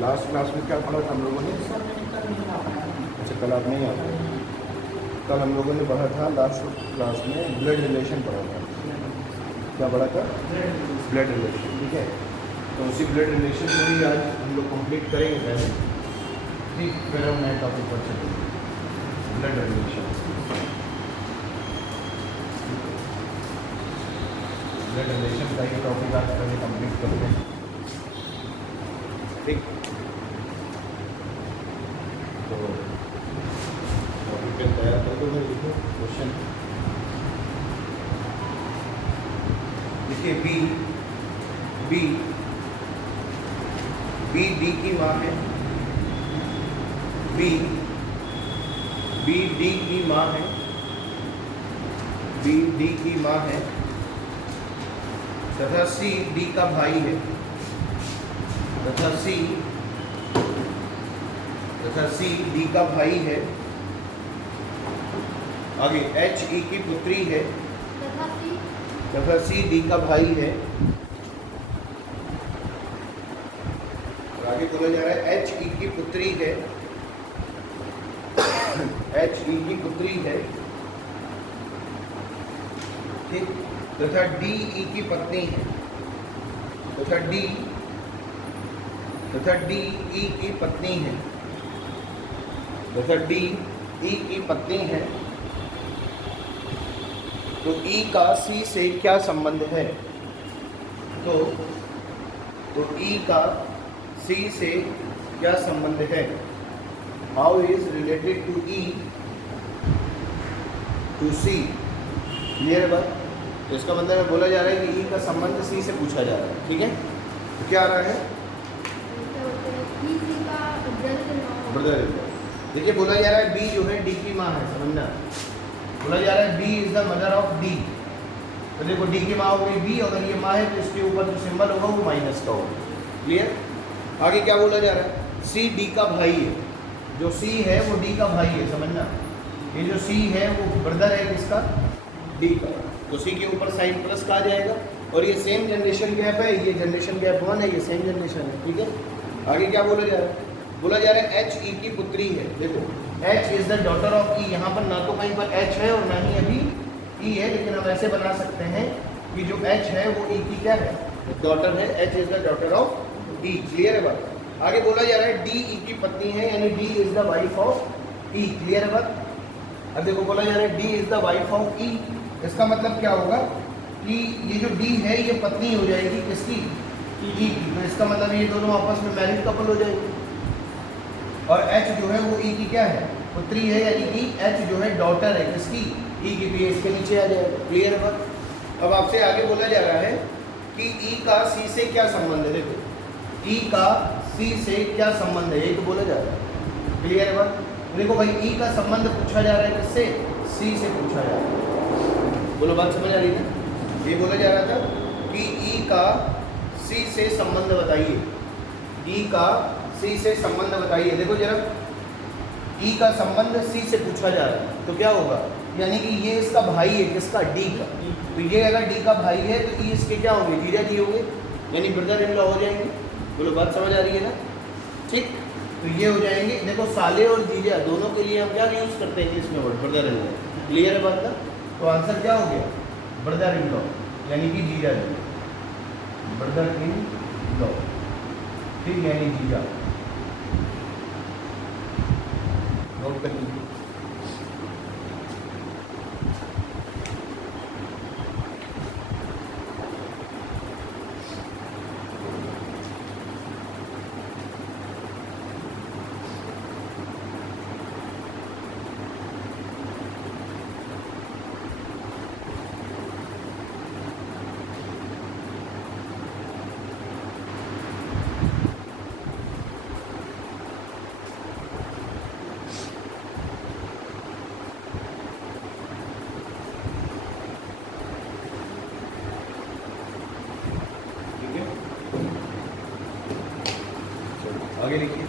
Last class में क्या पढ़ा था हम लोगों ने? अच्छा, कल आप नहीं आते? कल हम लोगों ने पढ़ा था लास्ट क्लास में ब्लड रिलेशन पढ़ा था। क्या पढ़ा था? Blood relation. ठीक है, तो उसी ब्लड रिलेशन को ही आज हम लोग कंप्लीट करेंगे पहले, ठीक, फिर हम नए टॉपिक पर चलेंगे। ब्लड रिलेशन, ब्लड रिलेशन का ये टॉपिक आज पहले कंप्लीट करते हैं, ठीक। तो टॉपिक पेन तैयार कर दो भाई, लिखो क्वेश्चन। देखिए बी डी की माँ है, बी डी की माँ है, बी डी की माँ है तथा सी डी का भाई है, तथा सी डी का भाई है। आगे एच ई की पुत्री है, तथा सी डी का भाई है। और आगे बोला जा रहा है एच ई की पुत्री है, एच ई की पुत्री है, ठीक, तथा डी ई की पत्नी है, तथा डी ई की पत्नी है, तथा डी ई की पत्नी है। तो ई का सी से क्या संबंध है? तो ई का सी से क्या संबंध है? How is related to E to C? Clear बात? तो इसका मतलब बोला जा रहा है कि ई का संबंध सी से पूछा जा रहा है, ठीक है। तो क्या आ रहा है? ब्रदर। देखिए बोला जा रहा है बी जो है डी की माँ है, समझना। बोला जा रहा है B is the mother of D. तो देखो डी की माँ हो गई बी, अगर ये माँ है तो इसके ऊपर जो सिंबल होगा वो माइनस का होगा। क्लियर? आगे क्या बोला जा रहा है? सी डी का भाई है, जो सी है वो डी का भाई है, समझना। ये जो सी है वो ब्रदर है किसका? डी का। तो सी के ऊपर साइन प्लस का आ जाएगा, और ये सेम जनरेशन गैप है, ये जनरेशन गैप 1 है, ये सेम जनरेशन है, ठीक है। आगे क्या बोला जा रहा है? बोला जा रहा है एच ई की पुत्री है। देखो H is the daughter of E, यहाँ पर ना तो कहीं पर एच है और ना ही अभी ई है, लेकिन हम ऐसे बना सकते हैं कि जो एच है वो ई की क्या है? डॉटर है। H is the daughter of E. Clear है बात? आगे बोला जा रहा है डी ई की पत्नी है, यानी D is the wife of E. Clear है बात? अब देखो बोला जा रहा है D is the wife of E, इसका मतलब क्या होगा कि ये जो डी है ये पत्नी हो जाएगी किसकी? ई की। तो इसका मतलब ये दोनों आपस में मैरिड कपल हो जाएंगे। और एच जो है वो ई की क्या है? पुत्री है, यानी कि एच जो है डॉटर है किसकी? ई की। तो ये इसके नीचे आ जाएगा। क्लियर है बात? अब आपसे आगे बोला जा रहा है कि ई का सी से क्या संबंध है। देखो ई का सी से क्या संबंध है, ये तो बोला जा रहा है। क्लियर है बात? देखो भाई ई का संबंध पूछा जा रहा है किससे? सी से पूछा जा रहा है। बोलो बात समझ आ रही है? ये बोला जा रहा था कि ई का सी से संबंध बताइए, ई का सी से संबंध बताइए। देखो जरा, ई का संबंध सी से पूछा जा रहा है तो क्या होगा? यानी कि ये इसका भाई है किसका? डी का। तो ये अगर डी का भाई है तो ई इसके क्या होंगे? जीजा जी होंगे, यानी ब्रदर इन लॉ हो जाएंगे। बोलो बात समझ आ रही है ना? ठीक, तो ये हो जाएंगे। देखो साले और जीजा दोनों के लिए हम क्या यूज़ करते हैं इसमें word? Brother in law. Clear है बात ना? तो आंसर क्या हो गया? ब्रदर इन लॉ, यानी कि जीजा जी, ब्रदर इन लॉ, ठीक, यानी जीजा। नोट कर लीजिए। आगे लिखिए।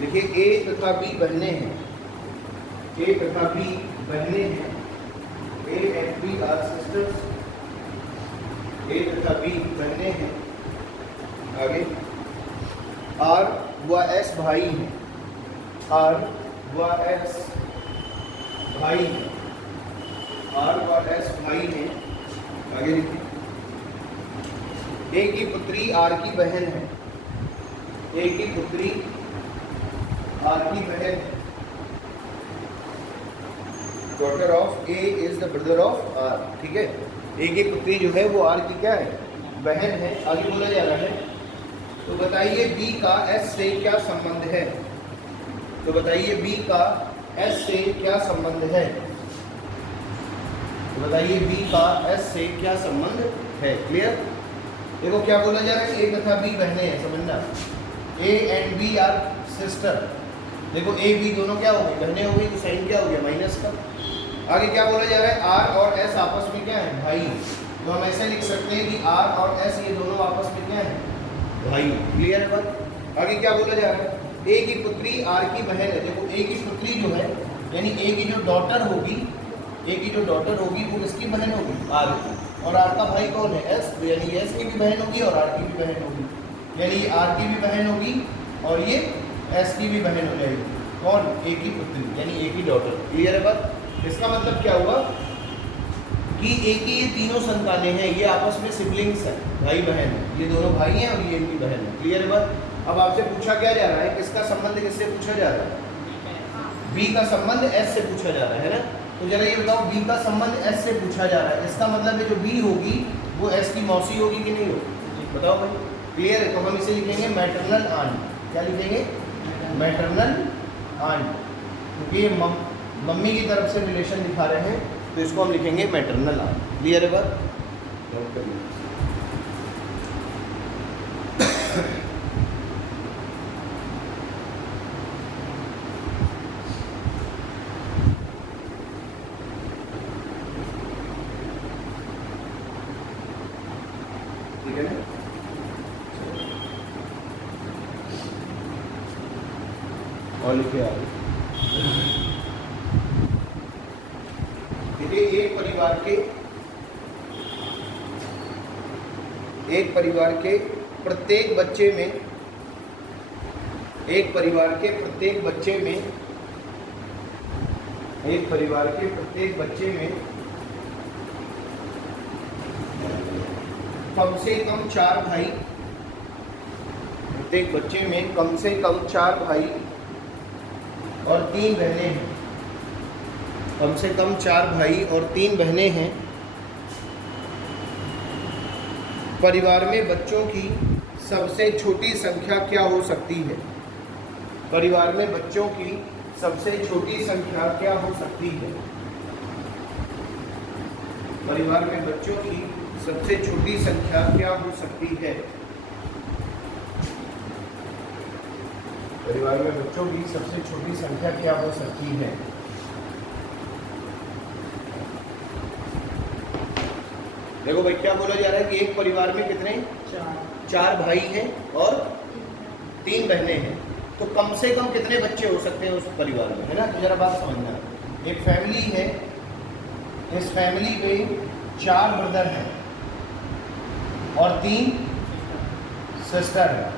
देखिए ए तथा बी बहनें हैं, ए तथा बी बहनें हैं, A and B are sisters, A तथा बी बहनें हैं। आगे आर व एस भाई हैं, आर व एस भाई हैं, आर व एस भाई हैं। आगे लिखिए, ए की पुत्री आर की बहन है, ए की पुत्री आर की बहन है। Daughter of A is the brother of R. ठीक है, ए की पुत्री जो है वो आर की क्या है, बहन है। आगे बोला जा रहा है, तो बताइए बी का एस से क्या संबंध है। तो बताइए बी का एस से क्या संबंध है। तो बताइए बी का एस से क्या संबंध है। क्लियर। देखो क्या बोला जा रहा है, ए तथा बी बहनें हैं, समझना। A and B are sister. देखो ए बी दोनों क्या हो गए, बहनें हो गई, तो साइन क्या हो गया, माइनस का। आगे क्या बोला जा रहा है, आर और एस आपस में क्या है, भाई। तो हम ऐसे लिख सकते हैं कि आर और एस ये दोनों आपस में क्या है, भाई। क्लियर है बात। आगे क्या बोला जा रहा है, ए की पुत्री आर की बहन है। देखो ए की पुत्री जो है, यानी ए की जो डॉटर होगी, ए की जो डॉटर होगी वो किसकी बहन होगी, आर की। और आर का भाई कौन है, एस। तो यानी एस की भी बहन होगी और आर की भी बहन होगी, यानी आर की भी बहन होगी और ये एस की भी बहन हो जाएगी। कौन, ए की पुत्री, यानी ए की डॉटर। क्लियर है बात। इसका मतलब क्या हुआ कि ए की ये तीनों संतानें हैं, ये आपस में सिबलिंग्स हैं, भाई बहन है। ये दोनों भाई हैं और ये इनकी बहन है। क्लियर है बात। अब आपसे पूछा क्या जा रहा है, किसका संबंध किससे पूछा जा रहा है, बी का संबंध एस से पूछा जा रहा है ना। तो जरा ये बताओ, बी का संबंध एस से पूछा जा रहा है, इसका मतलब है जो बी होगी वो एस की मौसी होगी कि नहीं होगी, बताओ भाई। क्लियर है। तो हम इसे लिखेंगे मैटरनल आंट। क्या लिखेंगे, मैटरनल आंट, क्योंकि ये मम्मी की तरफ से रिलेशन दिखा रहे हैं, तो इसको हम लिखेंगे मैटरनल आंट। क्लियर है बात। नोट करिए। ठीक है ना। और लिखे आगे। देखिए, एक परिवार के प्रत्येक बच्चे में, एक परिवार के प्रत्येक बच्चे में, एक परिवार के प्रत्येक बच्चे में कम से कम 4 भाई, प्रत्येक बच्चे में कम से कम 4 भाई और 3 बहनें हैं। कम से कम 4 भाई और 3 बहनें हैं। परिवार में बच्चों की सबसे छोटी संख्या क्या हो सकती है। परिवार में बच्चों की सबसे छोटी संख्या क्या हो सकती है। परिवार में बच्चों की सबसे छोटी संख्या क्या हो सकती है। परिवार में बच्चों की सबसे छोटी संख्या क्या हो सकती है। देखो भाई, क्या बोला जा रहा है कि एक परिवार में कितने, 4 भाई हैं और 3 बहनें हैं। तो कम से कम कितने बच्चे हो सकते हैं उस परिवार में, है ना। तो जरा बात समझना, एक फैमिली है, इस फैमिली में 4 ब्रदर हैं और 3 सिस्टर है।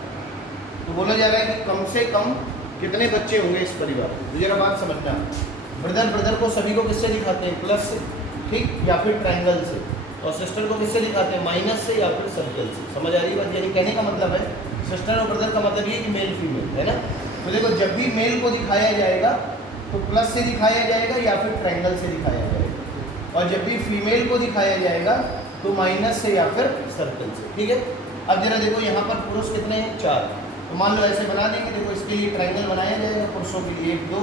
तो बोला जा रहा है कि कम से कम कितने बच्चे होंगे इस परिवार में। तो जरा बात समझना, ब्रदर को सभी को किससे दिखाते हैं, प्लस से, ठीक, या फिर ट्रायंगल से। और सिस्टर को किससे दिखाते हैं, माइनस से या फिर सर्कल से। समझ आ रही बात। यानी कहने का मतलब है, सिस्टर और ब्रदर का मतलब ये कि मेल फीमेल, है ना। तो देखो, जब भी मेल को दिखाया जाएगा तो प्लस से दिखाया जाएगा या फिर ट्रायंगल से दिखाया जाएगा, और जब भी फीमेल को दिखाया जाएगा तो माइनस से या फिर सर्कल से। ठीक है। अब जरा देखो, यहाँ पर पुरुष कितने हैं, 4। तो मान लो ऐसे बना देंगे। देखो, इसके लिए ट्रायंगल बनाया जाएगा पुरुषों के लिए, 1 2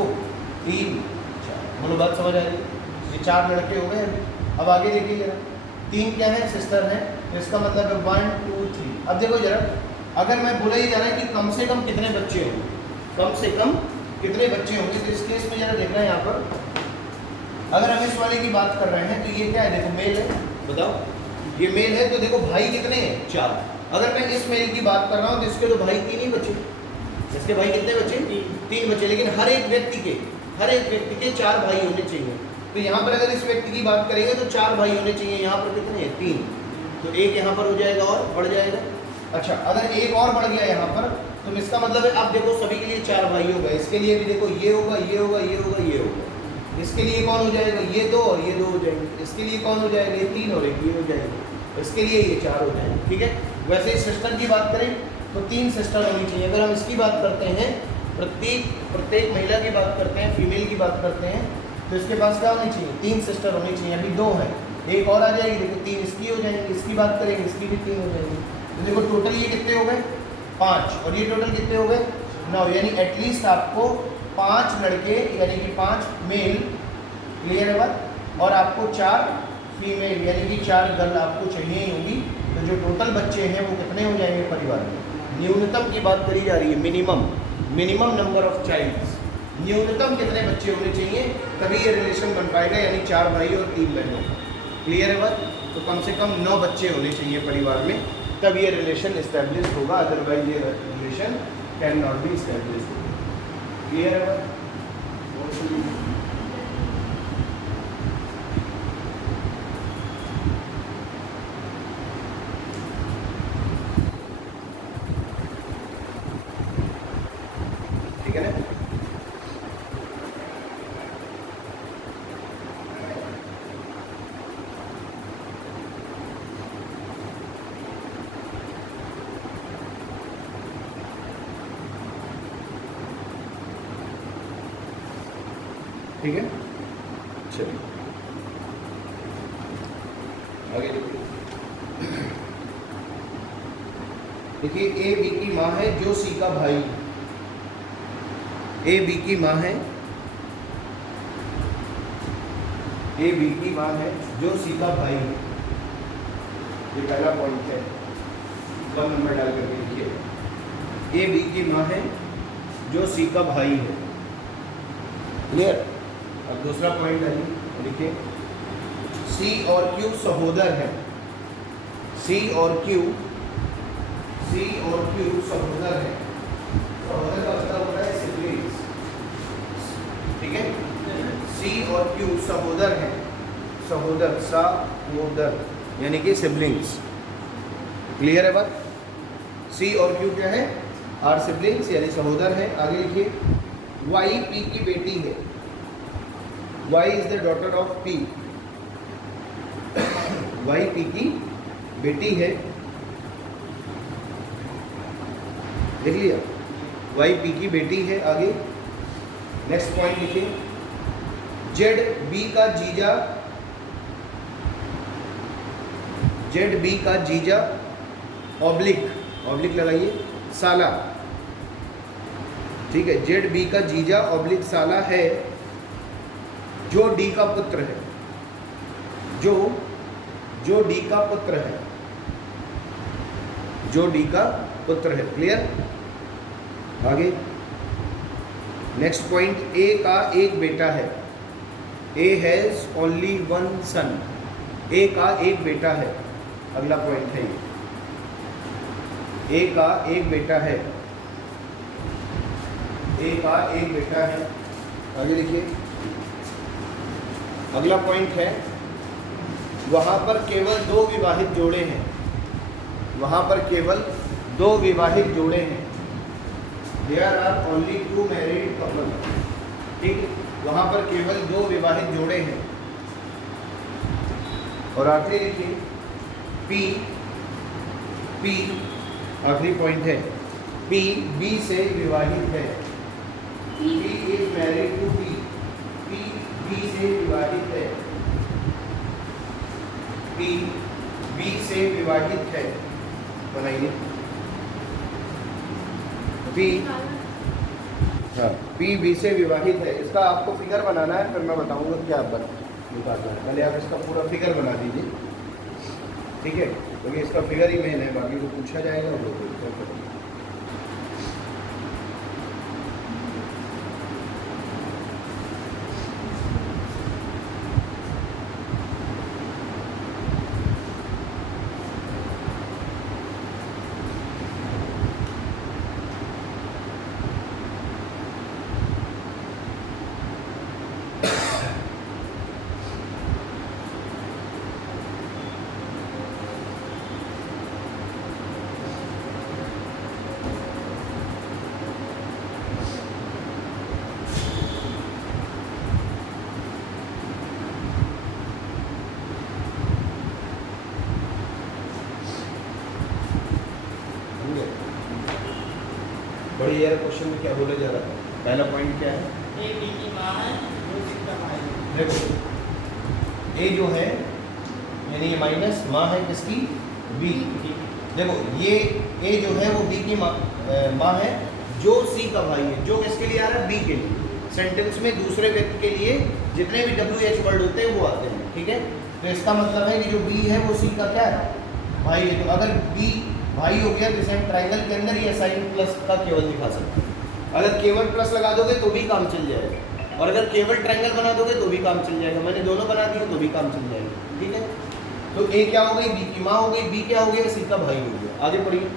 3 4। बोलो, बात समझ आ रही है। ये 4 लड़के हो गए। अब आगे देखिए जरा, 3 क्या है, सिस्टर है। तो इसका मतलब है 1 2 3। अब देखो जरा, अगर मैं बोला ही जा रहा है कि कम से कम कितने बच्चे होंगे, कम से कम कितने बच्चे होंगे, तो इस केस में जरा देखना है यहाँ पर, अगर हम इस वाले की बात कर रहे हैं तो ये क्या है, देखो मेल है, बताओ ये मेल है। तो देखो भाई कितने हैं, 4। अगर मैं इस मेल की बात कर रहा हूँ तो इसके तो भाई 3 ही बचे। इसके भाई कितने बचे, 3 बचे। लेकिन हर एक व्यक्ति के 4 भाई होने चाहिए। तो यहाँ पर अगर इस व्यक्ति की बात करेंगे तो 4 भाई होने चाहिए। यहाँ पर कितने हैं, 3। तो एक यहाँ पर हो जाएगा और बढ़ जाएगा। अच्छा, अगर एक और बढ़ गया यहाँ पर तो इसका मतलब है अब देखो सभी के लिए 4 भाई होगा, इसके लिए भी देखो ये होगा, ये होगा, ये होगा, ये होगा। इसके लिए कौन हो जाएगा, ये 2 और ये 2 हो जाएंगे। इसके लिए कौन हो जाएगा, ये 3 और एक ये हो जाएगा। इसके लिए ये 4 हो जाएंगे, ठीक है। वैसे ही सिस्टर की बात करें तो 3 सिस्टर होनी चाहिए। अगर हम इसकी बात करते हैं, प्रत्येक महिला की बात करते हैं, फीमेल की बात करते हैं, तो इसके पास क्या होनी चाहिए, 3 सिस्टर होनी चाहिए। अभी 2 है, एक और आ जाएगी, देखो 3 इसकी हो जाएंगी। इसकी बात करेंगे, इसकी भी 3 हो जाएंगी। तो देखो टोटल ये कितने हो गए, 5, और ये टोटल कितने हो गए, 9। यानी एटलीस्ट आपको 5 लड़के यानी कि 5 मेल, क्लियर है बात, और आपको 4 फीमेल यानी कि 4 गर्ल आपको चाहिए ही होगी। तो जो टोटल बच्चे हैं वो कितने हो जाएंगे परिवार में। न्यूनतम की बात करी जा रही है, मिनिमम नंबर ऑफ चाइल्ड्स, न्यूनतम कितने बच्चे होने चाहिए, तभी ये रिलेशन बन पाएगा। यानी 4 भाई और 3 बहनों, क्लियर है बात। तो कम से कम 9 बच्चे होने चाहिए परिवार में, तब ये रिलेशन इस्टेब्लिश होगा, अदरवाइज ये relation can not be establish. Clear है बात। ठीक है ना। ठीक है, चलिए आगे देखिए। ए बी की माँ है, जो सी का भाई। ए बी की माँ है, ए बी की माँ है, जो सी का भाई है। ये पहला पॉइंट है, 1 नंबर डाल करके लिखिए। ए बी की माँ है, जो सी का भाई है, क्लियर। अब दूसरा पॉइंट है, देखिए, सी और क्यू सहोदर है। सी और क्यू सहोदर है। सहोदर का मतलब होता है सिबलिंग्स, ठीक है। सी और क्यू सहोदर है, सहोदर यानी कि सिबलिंग्स, क्लियर है बात। सी और क्यू क्या है, आर सिबलिंग्स यानी सहोदर है। आगे लिखिए, वाई पी की बेटी है। Y is the daughter of P. Y P की बेटी है, देख लिया, Y P की बेटी है। आगे नेक्स्ट पॉइंट लिखिए, Z B का जीजा, Z B का जीजा ऑब्लिक लगाइए, साला, ठीक है। Z B का जीजा ऑब्लिक साला है, जो डी का पुत्र है, जो डी का पुत्र है, जो डी का पुत्र है, क्लियर। आगे नेक्स्ट पॉइंट, ए का एक बेटा है। ए हैज ओनली 1 सन। ए का एक बेटा है, अगला पॉइंट है ये। ए का एक बेटा है, ए का एक बेटा है। आगे देखिए, अगला पॉइंट है, वहाँ पर केवल 2 विवाहित जोड़े हैं। वहाँ पर केवल 2 विवाहित जोड़े हैं। There are only 2 married couple, ठीक। वहाँ पर केवल 2 विवाहित जोड़े हैं। और आखिरी देखिए, पी आखिरी पॉइंट है, पी बी से विवाहित है। P is married to P, P B से विवाहित है, पी बी से विवाहित है। बनाइए, पी, हाँ, पी बी से विवाहित है। इसका आपको फिगर बनाना है, फिर मैं बताऊंगा क्या निकालना है। पहले आप इसका पूरा फिगर बना दीजिए, ठीक है, क्योंकि इसका फिगर ही मेन है, बाकी को पूछा जाएगा वो तो। बढ़िया यार, क्वेश्चन में क्या बोला जा रहा है? पहला पॉइंट क्या है? ए बी की माँ है, जो सी का भाई है। देखो ए जो है यानी ये माइनस माँ है किसकी? बी। देखो ये ए जो है वो बी की माँ है जो सी का भाई है। जो किसके लिए आ रहा है? बी के लिए। सेंटेंस में दूसरे व्यक्ति के लिए जितने भी WH वर्ड होते हैं वो आते हैं, ठीक है। तो इसका मतलब है कि जो बी है वो सी का क्या है? भाई है। तो अगर बी भाई हो गया तो इसे हम ट्राइंगल के अंदर ये साइन प्लस का केवल दिखा सकते हैं। अगर केवल प्लस लगा दोगे तो भी काम चल जाएगा, और अगर केवल ट्राइंगल बना दोगे तो भी काम चल जाएगा। मैंने दोनों बना दिए तो भी काम चल जाएगा, ठीक है। तो ए क्या हो गई? बी की माँ हो गई। बी क्या हो गया? सी का भाई हो गया। आगे पढ़िए।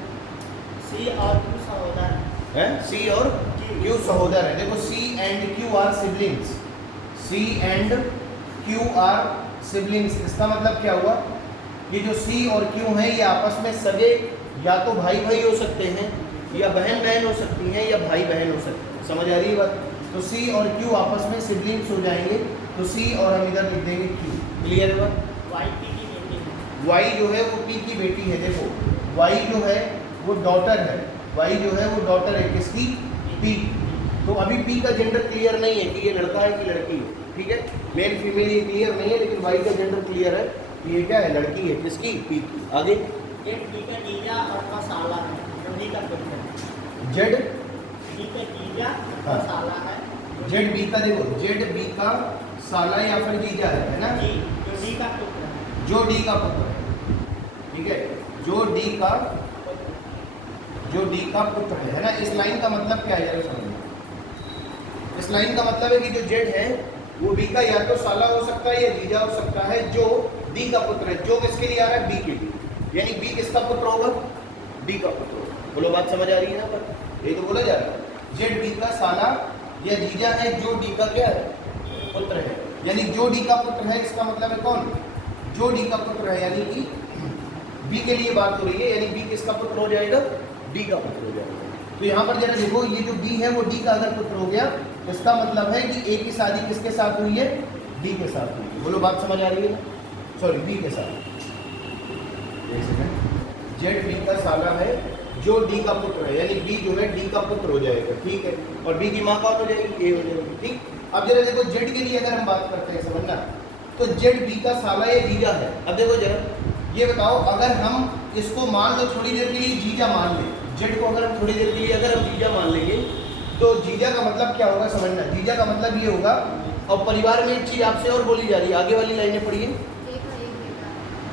सी और क्यू सहोदर है, सी और क्यू सहोदर है। देखो C and Q are siblings. C and Q are siblings, इसका मतलब क्या हुआ? ये जो सी और क्यू हैं ये आपस में सगे या तो भाई भाई हो सकते हैं, या बहन बहन हो सकती हैं, या भाई बहन हो सकते हैं। समझ आ रही है बात? तो सी और क्यू आपस में सिबलिंग्स हो जाएंगे। तो सी और हम इधर लिख देंगे क्यू। क्लियर है बात? वाई पी की बेटी है। वाई जो है वो पी की बेटी है। देखो वाई जो है वो डॉटर है। वाई जो है वो डॉटर है किसकी? पी। तो अभी पी का जेंडर क्लियर नहीं है कि ये लड़का है कि लड़की है, ठीक है। मेल फीमेल ये क्लियर नहीं है, लेकिन वाई का जेंडर क्लियर है कि ये क्या है? लड़की है। किसकी? पी की। आगे जेड बी का जीजा और का साला है, जो डी का पुत्र है। जेड डी का जीजा हाँ। और साला है, जेड बी का, देखो जेड बी का साला या फिर जीजा है ना, जी जो डी का पुत्र है। जो डी का पुत्र है, ठीक है। जो डी का पुत्र है ना। इस लाइन का मतलब क्या है यार समझना। इस लाइन का मतलब है कि जो जेड है वो बी का या तो साला हो सकता है या जीजा हो सकता है, जो डी का पुत्र है। जो किसके लिए आ रहा है? बी के लिए। यानी बी किसका पुत्र होगा? डी का पुत्र होगा। बोलो बात समझ आ रही है ना? पर ये तो बोला जा रहा है जेड बी का साला या जीजा है, जो डी का क्या है? पुत्र है। यानी जो डी का पुत्र है इसका मतलब है कौन? जो डी का पुत्र है, यानी कि बी के लिए बात हो रही है। यानी बी किसका पुत्र हो जाएगा? डी का पुत्र हो जाएगा। तो यहाँ पर जरा देखो ये जो बी है वो डी का अगर पुत्र हो गया तो इसका मतलब है कि ए की शादी किसके साथ हुई है? डी के साथ हुई है। बोलो बात समझ आ रही है ना? सॉरी बी के साथ। एक सेकंड। जेड बी का साला है जो डी का पुत्र है, यानी बी जो है डी का पुत्र हो जाएगा, ठीक है। और बी की माँ कौन हो जाएगी? ए हो जाएगी, ठीक। अब जरा देखो जेड के लिए अगर हम बात करते हैं समझना, तो जेड बी का साला या जीजा है। अब देखो जरा ये बताओ, अगर हम इसको मान लो थोड़ी देर के लिए जीजा मान लें, जेड को अगर हम थोड़ी देर के लिए अगर हम जीजा मान लेंगे तो जीजा का मतलब क्या होगा समझना। जीजा का मतलब ये होगा, और परिवार में एक चीज आपसे और बोली जा रही है, आगे वाली लाइनें पढ़िए।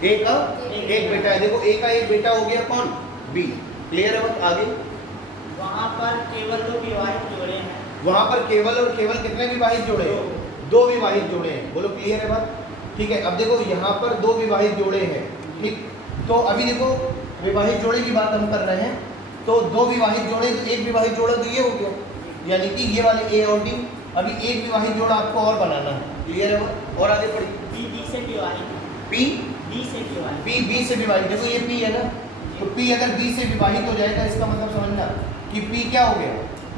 ए का एक बेटा है। देखो ए का एक बेटा हो गया कौन? बी। क्लियर है बात? आगे वहाँ पर केवल दो विवाहित जोड़े हैं। वहां पर केवल और केवल कितने विवाहित जोड़े हैं? दो विवाहित जोड़े हैं। बोलो क्लियर है बात? ठीक है। अब देखो यहाँ पर दो विवाहित जोड़े हैं, ठीक। तो अभी देखो विवाहित जोड़े की बात हम कर रहे हैं, तो दो विवाहित जोड़े, एक विवाहित जोड़ा तो ये हो गया, यानी कि ये वाले ए और डी। अभी एक विवाहित जोड़ा आपको और बनाना है। क्लियर है बात? और आगे पढ़िए। बी डी से विवाहित है। पी डी से विवाहित। पी बी से विवाहित। देखो ये पी है ना, तो पी अगर बी से विवाहित हो जाएगा इसका मतलब समझना कि पी क्या हो गया?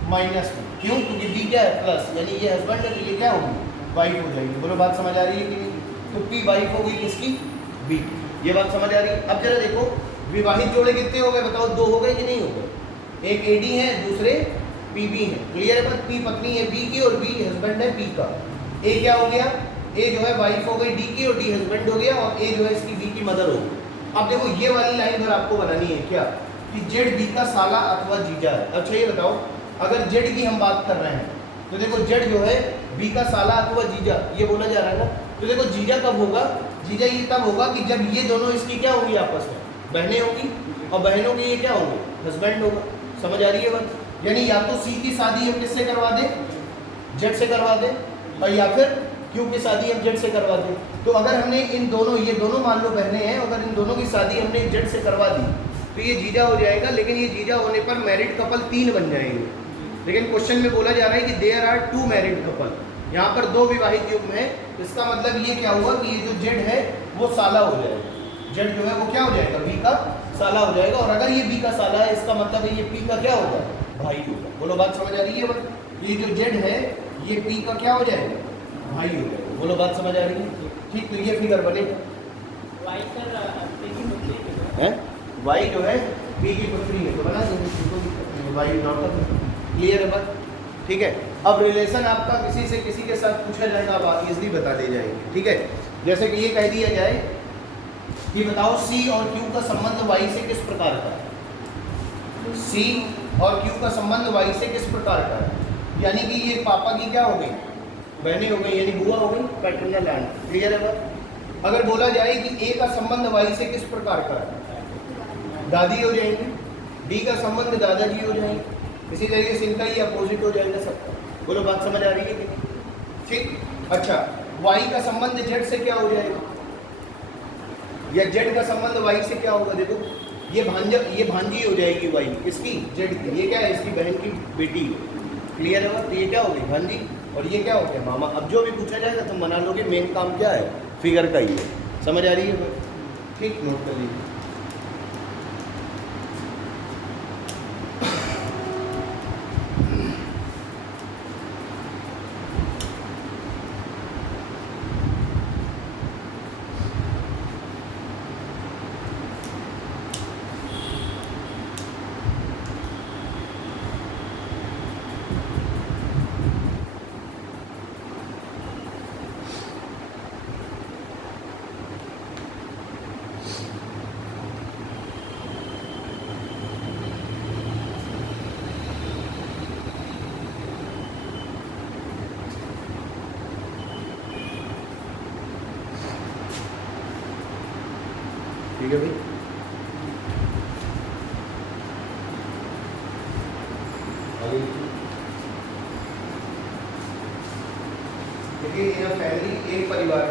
माइनस में। क्यों? क्योंकि बी क्या है? प्लस। यानी ये हस्बैंड है तो ये क्या होगी? वाइफ हो जाएगी। बोलो बात समझ आ रही है कि नहीं? तो पी वाइफ हो गई किसकी? बी। ये बात समझ आ रही है? अब जरा देखो विवाहित जोड़े कितने हो गए बताओ? दो हो गए कि नहीं हो गए? एक एडी है, दूसरे पीबी है। क्लियर है बात? पी पत्नी है बी की और बी हस्बैंड है पी का। ए क्या हो गया? ए जो है वाइफ हो गई डी की और डी हस्बैंड हो गया, और ए जो है इसकी बी की मदर हो गई। अब देखो ये वाली लाइन भर आपको बनानी है क्या, कि जेड बी का साला अथवा जीजा है। अच्छा ये बताओ, अगर जेड की हम बात कर रहे हैं तो देखो जेड जो है बी का साला अथवा जीजा, ये बोला जा रहा है ना। तो देखो जीजा कब होगा? जीजा ये तब होगा कि जब ये दोनों इसकी क्या होंगी? आपस में बहनें होंगी, और बहनों के ये क्या होंगे? हस्बैंड होगा। समझ आ रही है बात? यानी या तो सी की शादी हम किससे करवा दें? जेड से करवा दें, और या फिर क्यू की शादी हम जेड से करवा दें। तो अगर हमने इन दोनों, ये दोनों मान लो बहनें हैं, अगर इन दोनों की शादी हमने जेड से करवा दी तो ये जीजा हो जाएगा। लेकिन ये जीजा होने पर मैरिड कपल 3 बन जाएंगे। लेकिन क्वेश्चन में बोला जा रहा है कि देयर आर 2 मैरिड कपल। यहाँ पर 2 विवाहित युग्म है। इसका मतलब ये क्या हुआ कि ये जो जेड है वो साला हो जाएगा। जेड जो है वो क्या हो जाएगा? बी का साला हो जाएगा। और अगर ये बी का साला है इसका मतलब है ये पी का क्या होगा? भाई होगा। बोलो बात समझ आ रही है? ये जो जेड है ये पी का क्या हो जाएगा? भाई हो जाएगा। बोलो बात समझ आ रही है? ठीक। तो ये फिगर बनेगा। वाई सर पी की पुत्री है वाई जो है बी की पुत्री है, तो बना देंगे, कोई दिक्कत नहीं है। Wife daughter. क्लियर है बात? ठीक है। अब रिलेशन आपका किसी से किसी के साथ पूछा जाएगा, आप इजली बता दे जाएंगे। ठीक है, जैसे कि ये कह दिया जाए कि बताओ सी और क्यू का संबंध वाई से किस प्रकार का है। सी और क्यू का संबंध वाई से किस प्रकार का है, यानी कि ये पापा की क्या हो गई, बहनें हो गई, यानी बुआ हो गई, पैटर्नल आंट। क्लियर है बात? अगर बोला जाए कि ए का संबंध वाई से किस प्रकार का है, दादी हो जाएंगे, डी का संबंध दादाजी हो जाएंगे, इसी तरीके से इनका ही अपोजिट हो जाएगा सबका। बोलो बात समझ आ रही है कि नहीं? ठीक। अच्छा, वाई का संबंध जेड से क्या हो जाएगा, या जेड का संबंध वाई से क्या होगा? देखो ये भांजी हो जाएगी वाई, किसकी? जेड की। ये क्या है? इसकी बहन की बेटी। क्लियर है बात? ये क्या हो गई? भांजी। और ये क्या हो गया? मामा। अब जो भी पूछा जाएगा तुम बना लोगे, मेन काम क्या है? फिगर का ही है। समझ आ रही है? ठीक, नोट कर लीजिए। ठीक है भाई। आगे देखिए, इन फैमिली, एक परिवार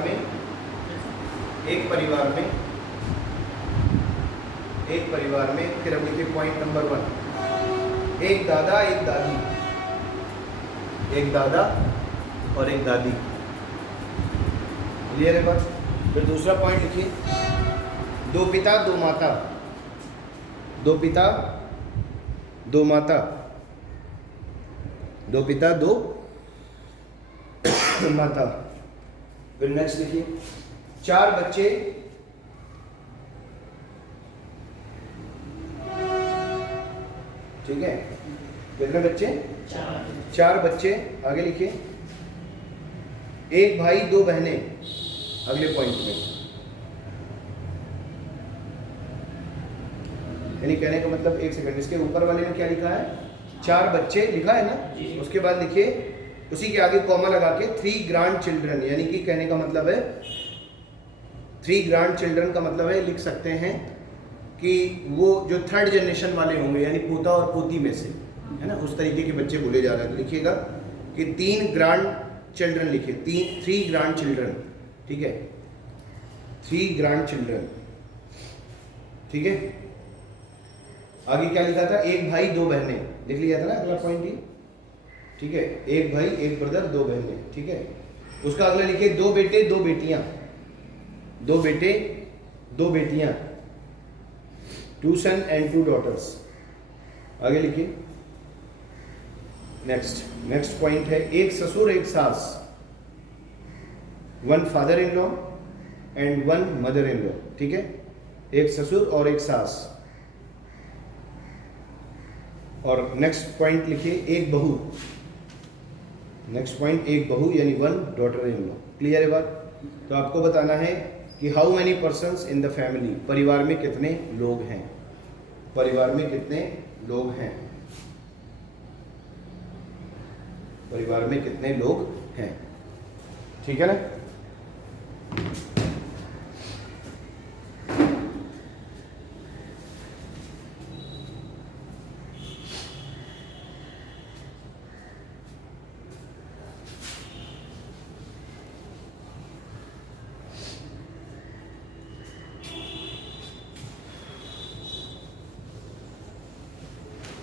में फिर अब लिखिए पॉइंट नंबर 1, एक दादा एक दादी, एक दादा और एक दादी। क्लियर है बात? फिर दूसरा पॉइंट लिखिए, दो पिता दो माता, दो पिता दो माता, दो पिता दो माता। फिर नेक्स्ट लिखिए, चार बच्चे, ठीक है, कितने बच्चे? चार बच्चे। आगे लिखिए, एक भाई दो बहनें, अगले पॉइंट में। यानी कहने का मतलब, एक सेकंड, इसके ऊपर वाले में क्या लिखा है? चार बच्चे लिखा है ना, उसके बाद लिखिए उसी के आगे कॉमा लगा के 3 ग्रैंड चिल्ड्रन, यानी कि कहने का मतलब है 3 ग्रैंड चिल्ड्रन का मतलब है, लिख सकते हैं कि वो जो थर्ड जनरेशन वाले होंगे, यानी पोता और पोती में से, है ना, उस तरीके के बच्चे बोले जा रहे हैं। तो लिखिएगा कि 3 ग्रैंड चिल्ड्रन लिखिए, 3 ग्रैंड चिल्ड्रन। ठीक है, 3 ग्रैंड चिल्ड्रन। ठीक है, आगे क्या लिखा था? एक भाई दो बहनें, लिख लिया था ना अगला पॉइंट ही। ठीक है, एक भाई एक ब्रदर दो बहनें। ठीक है, उसका अगला लिखिए, दो बेटे दो बेटियां, दो बेटे दो बेटियां, 2 सन एंड 2 डॉटर्स। आगे लिखिए, नेक्स्ट पॉइंट है, एक ससुर एक सास, 1 father in law and 1 mother in law. ठीक है, एक ससुर और एक सास। और नेक्स्ट पॉइंट लिखिए, एक बहू। नेक्स्ट पॉइंट, एक बहू यानी 1 डॉटर इन लॉ। क्लियर है बात? तो आपको बताना है कि how many persons in the family, परिवार में कितने लोग हैं, परिवार में कितने लोग हैं, परिवार में कितने लोग हैं। ठीक है ना?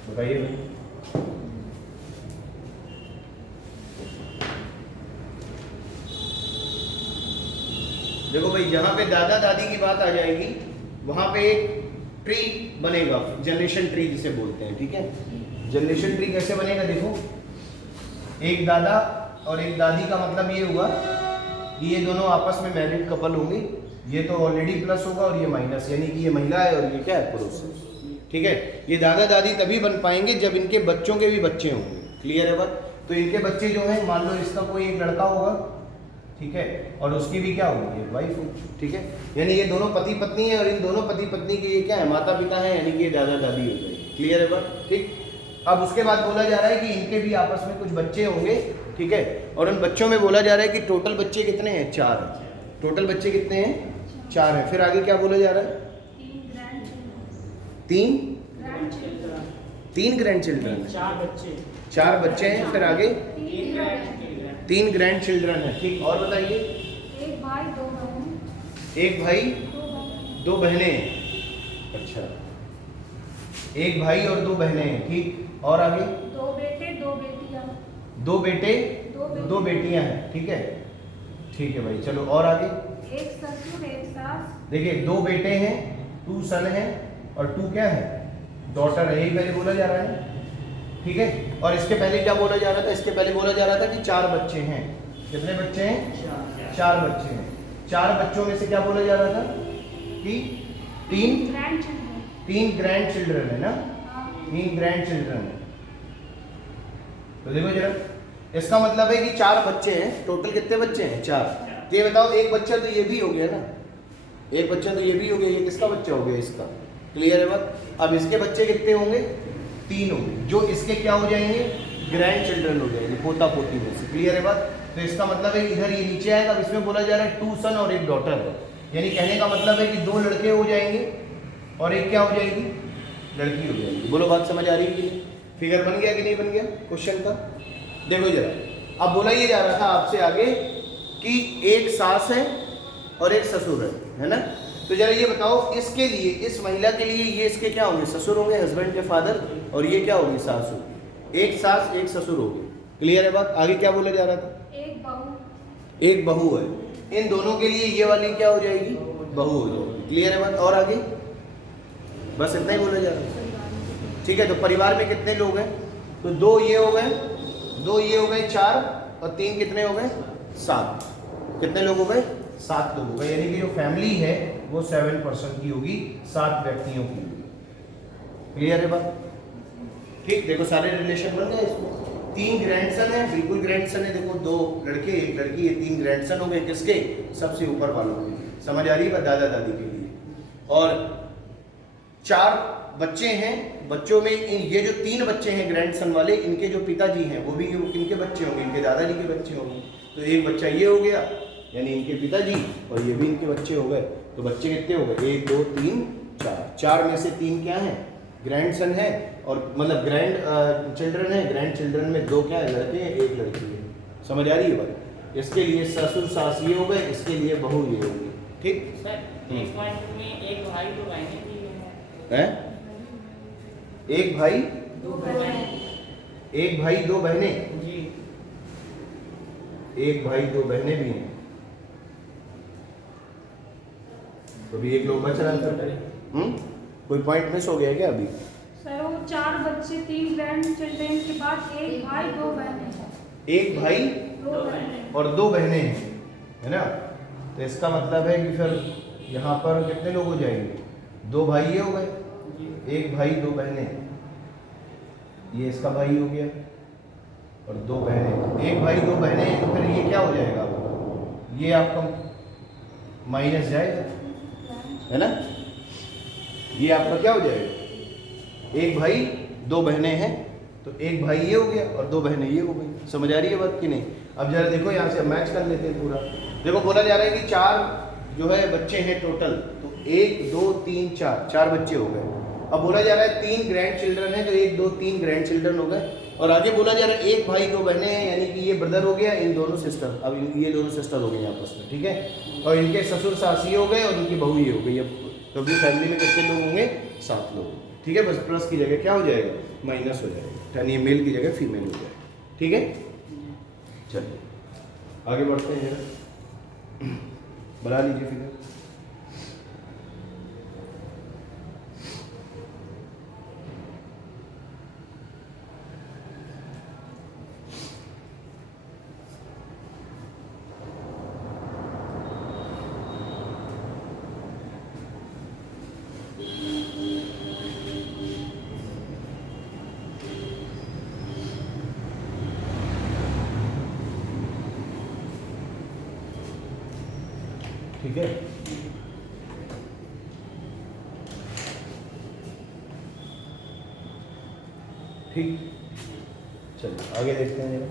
बताइए भाई। देखो भाई, जहां पे दादा दादी की बात आ जाएगी वहां पे एक ट्री बनेगा, जनरेशन ट्री जिसे बोलते हैं। ठीक है, जनरेशन ट्री कैसे बनेगा? देखो, एक दादा और एक दादी का मतलब ये हुआ कि ये दोनों आपस में मैरिड कपल होंगे। ये तो ऑलरेडी प्लस होगा और ये माइनस, यानी कि ये महिला है और ये क्या है? पुरुष। ठीक है। ये दादा दादी तभी बन पाएंगे जब इनके बच्चों के भी बच्चे होंगे। क्लियर है बात? तो इनके बच्चे जो हैं, मान लो इसका कोई एक लड़का होगा, ठीक है, और उसकी भी क्या होगी, एक वाइफ होगी, ठीक है। यानी ये दोनों पति पत्नी है और इन दोनों पति पत्नी के ये क्या है, माता पिता है, यानी कि ये दादा दादी हो जाएगी। क्लियर है बात? ठीक। अब उसके बाद बोला जा रहा है कि इनके भी आपस में कुछ बच्चे होंगे, ठीक है, और उन बच्चों में बोला जा रहा है कि टोटल बच्चे कितने हैं, 4 हैं। टोटल बच्चे कितने हैं, 4 हैं। फिर आगे क्या बोला जा रहा है, 3 ग्रैंड चिल्ड्रन, 4 बच्चे हैं। फिर आगे 3 ग्रैंड चिल्ड्रन है, ठीक। और बताइए, एक भाई 2 बहनें, अच्छा, एक भाई और 2 बहनें हैं, ठीक। और आगे 2 बेटे 2 बेटियां, 2 बेटे 2 बेटियां हैं, ठीक है, ठीक है भाई। चलो और आगे, एक ससुर एक सास, देखिए 2 बेटे हैं, 2 सन हैं और 2 क्या है, डॉटर है। यही पहले बोला जा रहा है, ठीक है। और इसके पहले क्या बोला जा रहा था, इसके पहले बोला जा रहा था कि 4 बच्चे हैं। कितने बच्चे हैं, 4 बच्चे हैं। 4 बच्चों में से क्या बोला जा रहा था कि 3 ग्रैंड चिल्ड्रन है ना, 3 ग्रैंड चिल्ड्रन है। तो देखो जरा, इसका मतलब है कि 4 बच्चे हैं। टोटल कितने बच्चे हैं, 4। तो ये बताओ, एक बच्चा तो ये भी हो गया ना, एक बच्चा तो ये भी हो गया, ये किसका बच्चा हो गया, इसका। क्लियर है बात? अब इसके बच्चे कितने होंगे, 3 होंगे, जो इसके क्या हो जाएंगे, ग्रैंड चिल्ड्रन हो जाएंगे, पोता पोती में से। क्लियर है बात? तो इसका मतलब है इधर ये नीचे आएगा, अब इसमें बोला जा रहा है 2 सन और 1 डॉटर है। यानी कहने का मतलब है कि 2 लड़के हो जाएंगे और एक क्या हो जाएगी, लड़की हो जाएगी। बोलो बात समझ आ रही है कि नहीं? फिगर बन गया कि नहीं बन गया क्वेश्चन का? देखो जरा, अब बोला ये जा रहा था आपसे आगे कि एक सास है और एक ससुर है ना। तो जरा ये बताओ, इसके लिए, इस महिला के लिए ये इसके क्या होंगे, ससुर होंगे, हस्बैंड के फादर, और ये क्या होगी, सास होगी। एक सास एक ससुर होगी। क्लियर है बात? आगे क्या बोला जा रहा था, एक बहू है। इन दोनों के लिए ये वाली क्या हो जाएगी, बहू हो जाएगी। क्लियर है बात? और आगे बस इतना ही बोला जा रहा है, ठीक है। तो परिवार में कितने लोग हैं, तो 2 ये हो गए, 2 ये हो गए 4, और 3 कितने हो गए, 7। कितने लोग हो गए, 7 लोग हो गए। यानी कि जो फैमिली है वो 7 पर्सन की होगी, 7 व्यक्तियों की होगी। क्लियर है बात? ठीक। देखो सारे रिलेशन बन गए इसमें। 3 ग्रैंडसन है, बिल्कुल ग्रैंडसन है। देखो 2 लड़के 1 लड़की, ये 3 ग्रैंडसन हो गए, किसके, सबसे ऊपर वालों के। समझ आ रही है, दादा दादी के लिए। और 4 बच्चे हैं, बच्चों में ये जो 3 बच्चे हैं ग्रैंडसन वाले, इनके जो पिताजी हैं वो भी इनके बच्चे होंगे, इनके दादाजी के बच्चे होंगे। तो एक बच्चा ये हो गया, यानी इनके पिताजी, और ये भी इनके बच्चे हो गए। तो बच्चे कितने हो गए, 1 2 3 4। 4 में से 3 क्या हैं, ग्रैंडसन है, और मतलब ग्रैंड चिल्ड्रन है। ग्रैंड चिल्ड्रन में 2 क्या है, लड़के हैं, 1 लड़की है। समझ आ रही है बात? इसके लिए ससुर सास ये हो गए, इसके लिए बहू ये होगी। ठीक सर, एक पॉइंट में एक भाई 2 बहनें भी है, एक भाई 2 बहनें, 1 भाई 2 बहनें, जी, 1 भाई 2 बहनें भी हैं। तो भी 1 लोग बच रहा है। कोई पॉइंट मिस हो गया है क्या अभी? सर वो 4 बच्चे 3 ग्रैंड चिल्ड्रन के बाद 1 भाई 2 बहनें, 1 भाई 2 बहनें और 2 बहनें हैं, है ना। तो इसका मतलब है कि फिर यहाँ पर कितने लोग हो जाएंगे, 2 भाई ये हो गए, 1 भाई 2 बहनें, ये इसका भाई हो गया, और 2 बहनें। 1 भाई 2 बहनें, तो फिर ये क्या हो जाएगा आपका, ये आपका माइनस जाएगा, है ना। ये आपका क्या हो जाएगा, 1 भाई 2 बहनें हैं, तो 1 भाई ये हो गया और 2 बहनें ये हो गई। समझ आ रही है बात कि नहीं? अब जरा देखो यहाँ से मैच कर लेते हैं पूरा। देखो बोला जा रहा है कि 4 जो है बच्चे हैं टोटल, तो 1 2 3 4 बच्चे हो गए। अब बोला जा रहा है 3 ग्रैंड चिल्ड्रन है, तो 1 2 3 ग्रैंड चिल्ड्रन हो गए। और आगे बोला जा रहा है 1 भाई 2 बहनें हैं, यानी कि ये ब्रदर हो गया, इन दोनों सिस्टर, अब ये दोनों सिस्टर हो गई आपस में, ठीक है। और इनके ससुर सास ये हो गए और इनकी बहू ये हो गई। अब तो भी फैमिली में कितने लोग होंगे, 7 लोग, ठीक है। बस प्लस की जगह क्या हो जाएगा, माइनस हो जाएगा, यानी मेल की जगह फीमेल हो जाएगा, ठीक है। चलिए आगे बढ़ते हैं जरा, बना लीजिए फिगर। ठीक है। ठीक, चलिए आगे देखते हैं जरा।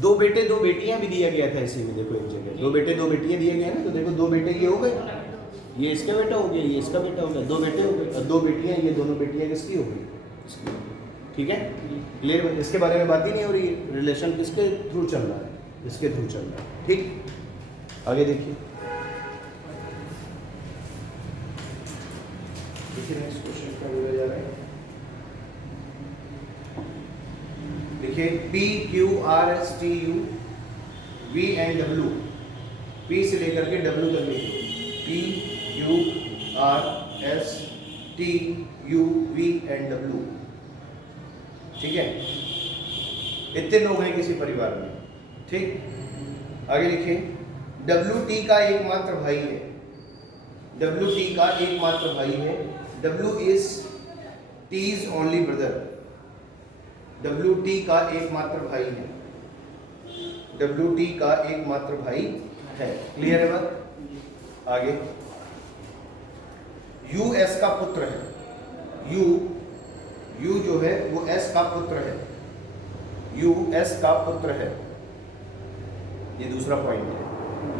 दो बेटे दो बेटियां भी दिया गया था इसी में, देखो एक जगह दो बेटे दो बेटियां दिए गए ना, तो देखो दो बेटे ये हो गए, ये इसका बेटा हो गया, ये इसका बेटा हो गया, दो बेटे हो गए, और दो बेटियां, ये दोनों बेटियां किसकी हो गई, इसकी। ठीक है, क्लियर। इसके बारे में बात ही नहीं हो रही है, रिलेशन किसके थ्रू चल रहा है, इसके थ्रू चल रहा है। ठीक, आगे देखिए, देखिए नेक्स्ट क्वेश्चन क्या बोला जा रहा है। देखिए P Q R S T U V and W, P से लेकर के W तक लिखिए, P Q R S T U V and W। ठीक है, इतने लोग हैं किसी परिवार में। ठीक, आगे लिखिए, W T का एकमात्र भाई है, W T का एकमात्र भाई है, W is T's only brother, W T का एकमात्र भाई है, W T का एकमात्र भाई है। क्लियर है बात। आगे, U S का पुत्र है, U जो है वो S का पुत्र है, U S का पुत्र है, ये दूसरा पॉइंट है,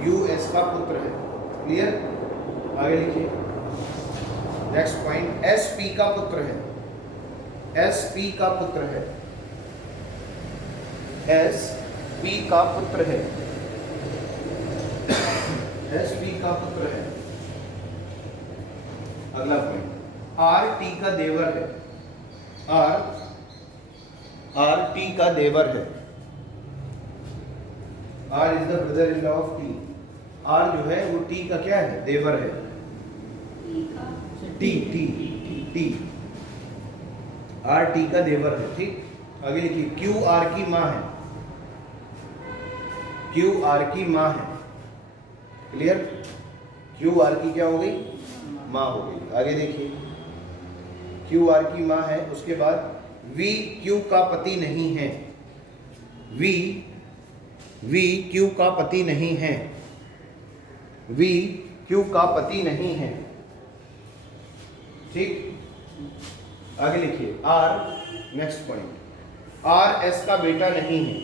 U S का पुत्र है। क्लियर, आगे लिखिए, नेक्स्ट पॉइंट, S P का पुत्र है, S P का पुत्र है, S P का पुत्र है, S P का पुत्र है। अगला पॉइंट, R T का देवर है, R T का देवर है, R is the brother in law of T, R जो है वो T का क्या है, देवर है, T R T का देवर है। ठीक, आगे लिखिए, Q R की माँ है, Q R की माँ है। क्लियर, Q R की क्या हो गई, माँ हो गई। आगे देखिए, Q R की माँ है, उसके बाद V Q का पति नहीं है, V Q का पति नहीं है, V Q का पति नहीं है। ठीक, आगे लिखिए, R, next point, R S का बेटा नहीं है,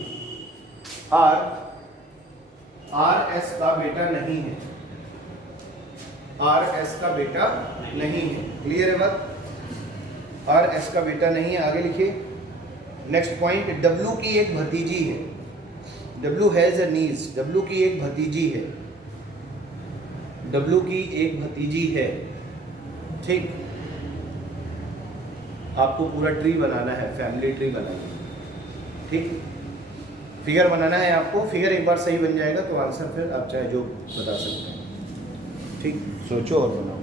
R S का बेटा नहीं है, R S का बेटा नहीं है। क्लियर है बात, R S का बेटा नहीं है। आगे लिखिए, नेक्स्ट पॉइंट, W की एक भतीजी है, W has a niece, W की एक भतीजी है, W की एक भतीजी है। ठीक, आपको पूरा ट्री बनाना है, फैमिली ट्री बनाना है। ठीक, फिगर बनाना है आपको, फिगर एक बार सही बन जाएगा तो आंसर फिर आप चाहे जो बता सकते हैं। ठीक, सोचो और बनाओ।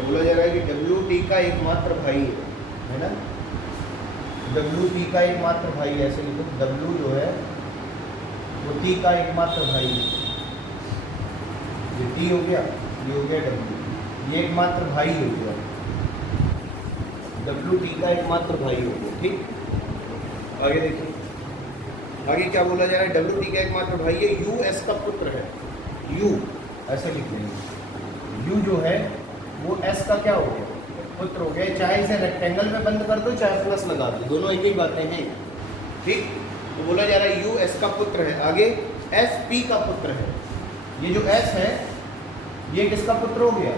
बोला जा रहा है कि डब्ल्यू टी का एकमात्र भाई है ना, डब्ल्यू टी का एकमात्र भाई, ऐसे लिखो, डब्ल्यू जो है वो टी का एकमात्र भाई है, ये टी हो गया, ये हो गया डब्ल्यू, ये एकमात्र भाई हो गया, डब्ल्यू टी का एकमात्र भाई हो गया। ठीक, आगे देखिए, आगे क्या बोला जा रहा है, डब्ल्यू टी का एकमात्र भाई है, यू एस का पुत्र है, यू ऐसे लिख देंगे। यू जो है वो एस का क्या हो गया, पुत्र हो गया। चाहे इसे रेक्टेंगल में बंद कर दो चाहे प्लस लगा दो, दोनों एक ही बातें हैं। ठीक, तो बोला जा रहा है यू एस का पुत्र है। आगे एस पी का पुत्र है। ये जो एस है ये किसका पुत्र हो गया,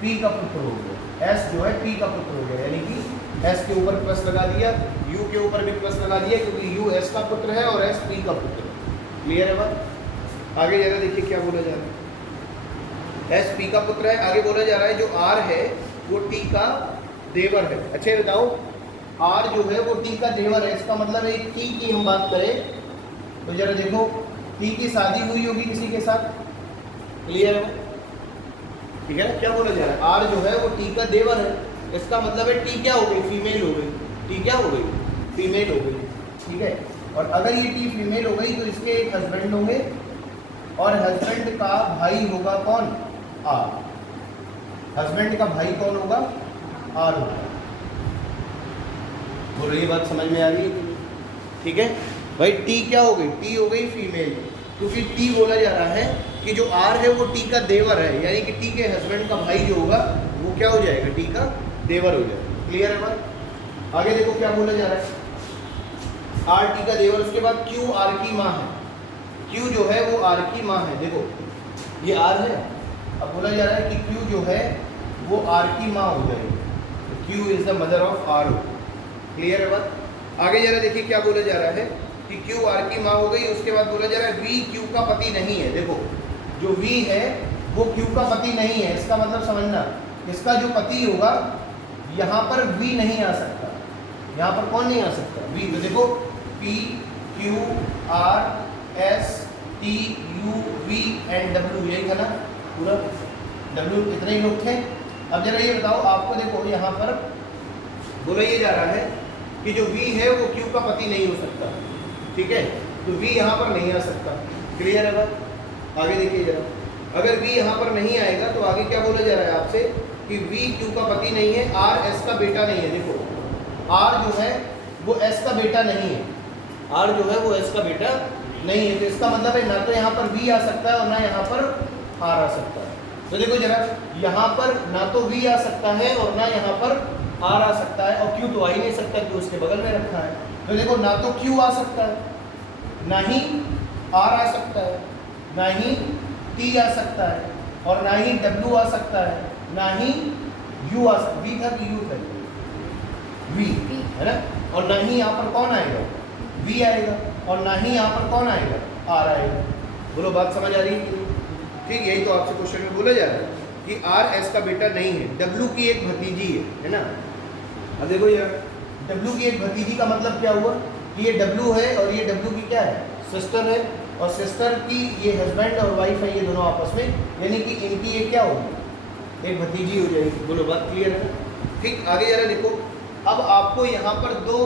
पी का पुत्र हो गया। एस जो है पी का पुत्र हो गया, यानी कि एस के ऊपर प्लस लगा दिया, यू के ऊपर भी प्लस लगा दिया, क्योंकि यू एस का पुत्र है और एस पी का पुत्र है। क्लियर है बात। आगे जरा देखिए क्या बोला जा रहा है। एस पी का पुत्र है। आगे बोला जा रहा है जो आर है वो टी का देवर है। अच्छा बताओ, आर जो है वो टी का देवर है, इसका मतलब है टी की हम बात करें तो जरा देखो, टी की शादी हुई होगी किसी के साथ। क्लियर है, ठीक है। क्या बोला जा रहा है, आर जो है वो टी का देवर है, इसका मतलब है टी क्या हो गई, फीमेल हो गई। टी क्या हो गई, फीमेल हो गई। ठीक है, और अगर ये टी फीमेल हो गई तो इसके एक हस्बैंड होंगे और हस्बैंड का भाई होगा कौन, आर। हस्बैंड का भाई कौन होगा, आर होगा। बोलो ये बात समझ में आ रही है। ठीक है भाई, टी क्या हो गई, टी हो गई फीमेल, क्योंकि टी बोला जा रहा है कि जो आर है वो टी का देवर है, यानी कि टी के हस्बैंड का भाई जो होगा वो क्या हो जाएगा, टी का देवर हो जाएगा। क्लियर है बात। आगे देखो क्या बोला जा रहा है, आर टी का देवर, उसके बाद क्यू आर की माँ है। क्यू जो है वो आर की माँ है। देखो ये आर है, अब बोला जा रहा है कि क्यू जो है वो आर की माँ हो जाएगी। Q is the mother of R. Clear है बात। आगे जरा देखिए क्या बोला जा रहा है कि क्यू आर की माँ हो गई। उसके बाद बोला जा रहा है वी क्यू का पति नहीं है। देखो जो वी है वो क्यू का पति नहीं है, इसका मतलब समझना, इसका जो पति होगा यहाँ पर वी नहीं आ सकता। यहाँ पर कौन नहीं आ सकता, वी। तो देखो P Q R S T U V and W, यही था ना पूरा, डब्ल्यू इतने ही लोग थे। अब जरा ये बताओ आपको, देखो यहाँ पर बोला ये जा रहा है कि जो वी है वो क्यू का पति नहीं हो सकता। ठीक है, तो वी यहाँ पर नहीं आ सकता। क्लियर है बात। आगे देखिए जरा, अगर वी यहाँ पर नहीं आएगा तो आगे क्या बोला जा रहा है आपसे कि वी क्यू का पति नहीं है, आर एस का बेटा नहीं है। देखो आर जो है वो एस का बेटा नहीं है, आर जो है वो एस का बेटा नहीं है, तो इसका मतलब है ना तो यहाँ पर वी आ सकता है और ना यहाँ पर आर आ सकता है। तो देखो जरा, यहाँ पर ना तो वी आ सकता है और ना यहाँ पर आर आ सकता है, और क्यू तो आ ही नहीं सकता क्योंकि उसके बगल में रखा है। तो देखो ना तो क्यू आ सकता है, ना ही आर आ सकता है, ना ही टी आ सकता है, और ना ही डब्ल्यू आ सकता है, ना ही यू आ सकता है। वी था कि यू था, वी है ना। और ना ही यहाँ पर कौन आएगा, वी आएगा, और ना ही यहाँ पर कौन आएगा, आर आएगा। बोलो बात समझ आ रही है। ठीक, यही तो आपसे क्वेश्चन में बोला जा रहा है कि आर एस का बेटा नहीं है, डब्ल्यू की एक भतीजी है ना। अब देखो यार, डब्ल्यू की एक भतीजी का मतलब क्या हुआ कि ये डब्ल्यू है और ये डब्ल्यू की क्या है, सिस्टर है, और सिस्टर की ये हस्बैंड और वाइफ है, ये दोनों आपस में, यानी कि इनकी ये क्या होगी, एक भतीजी हो जाएगी। बोलो बात क्लियर है। ठीक, आगे जरा देखो, अब आपको यहाँ पर दो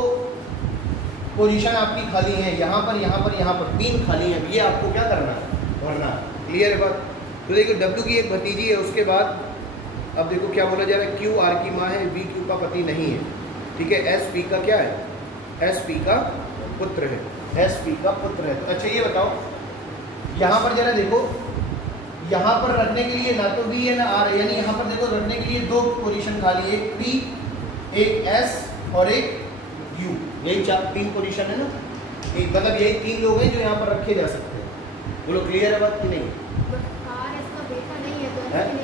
पोजीशन आपकी खाली है, यहाँ पर, यहाँ पर, यहाँ पर, तीन खाली हैं। ये आपको क्या करना है, भरना। क्लियर है बात। तो देखो डब्ल्यू की एक भतीजी है, उसके बाद अब देखो क्या बोला जा रहा है, क्यू आर की माँ है, वी क्यू का पति नहीं है। ठीक है, एस पी का क्या है, एस पी का पुत्र है, एस पी का पुत्र है। तो अच्छा ये बताओ, यहाँ पर जरा देखो, यहाँ पर रखने के लिए ना तो वी है ना आर है, यानी यहाँ पर देखो रखने के लिए दो पोजीशन खाली, एक पी, एक एस और एक यू, यही तीन पोजीशन है ना। एक मतलब यही तीन लोग हैं जो यहाँ पर रखे जा सकते हैं। बोलो क्लियर है बात कि नहीं है?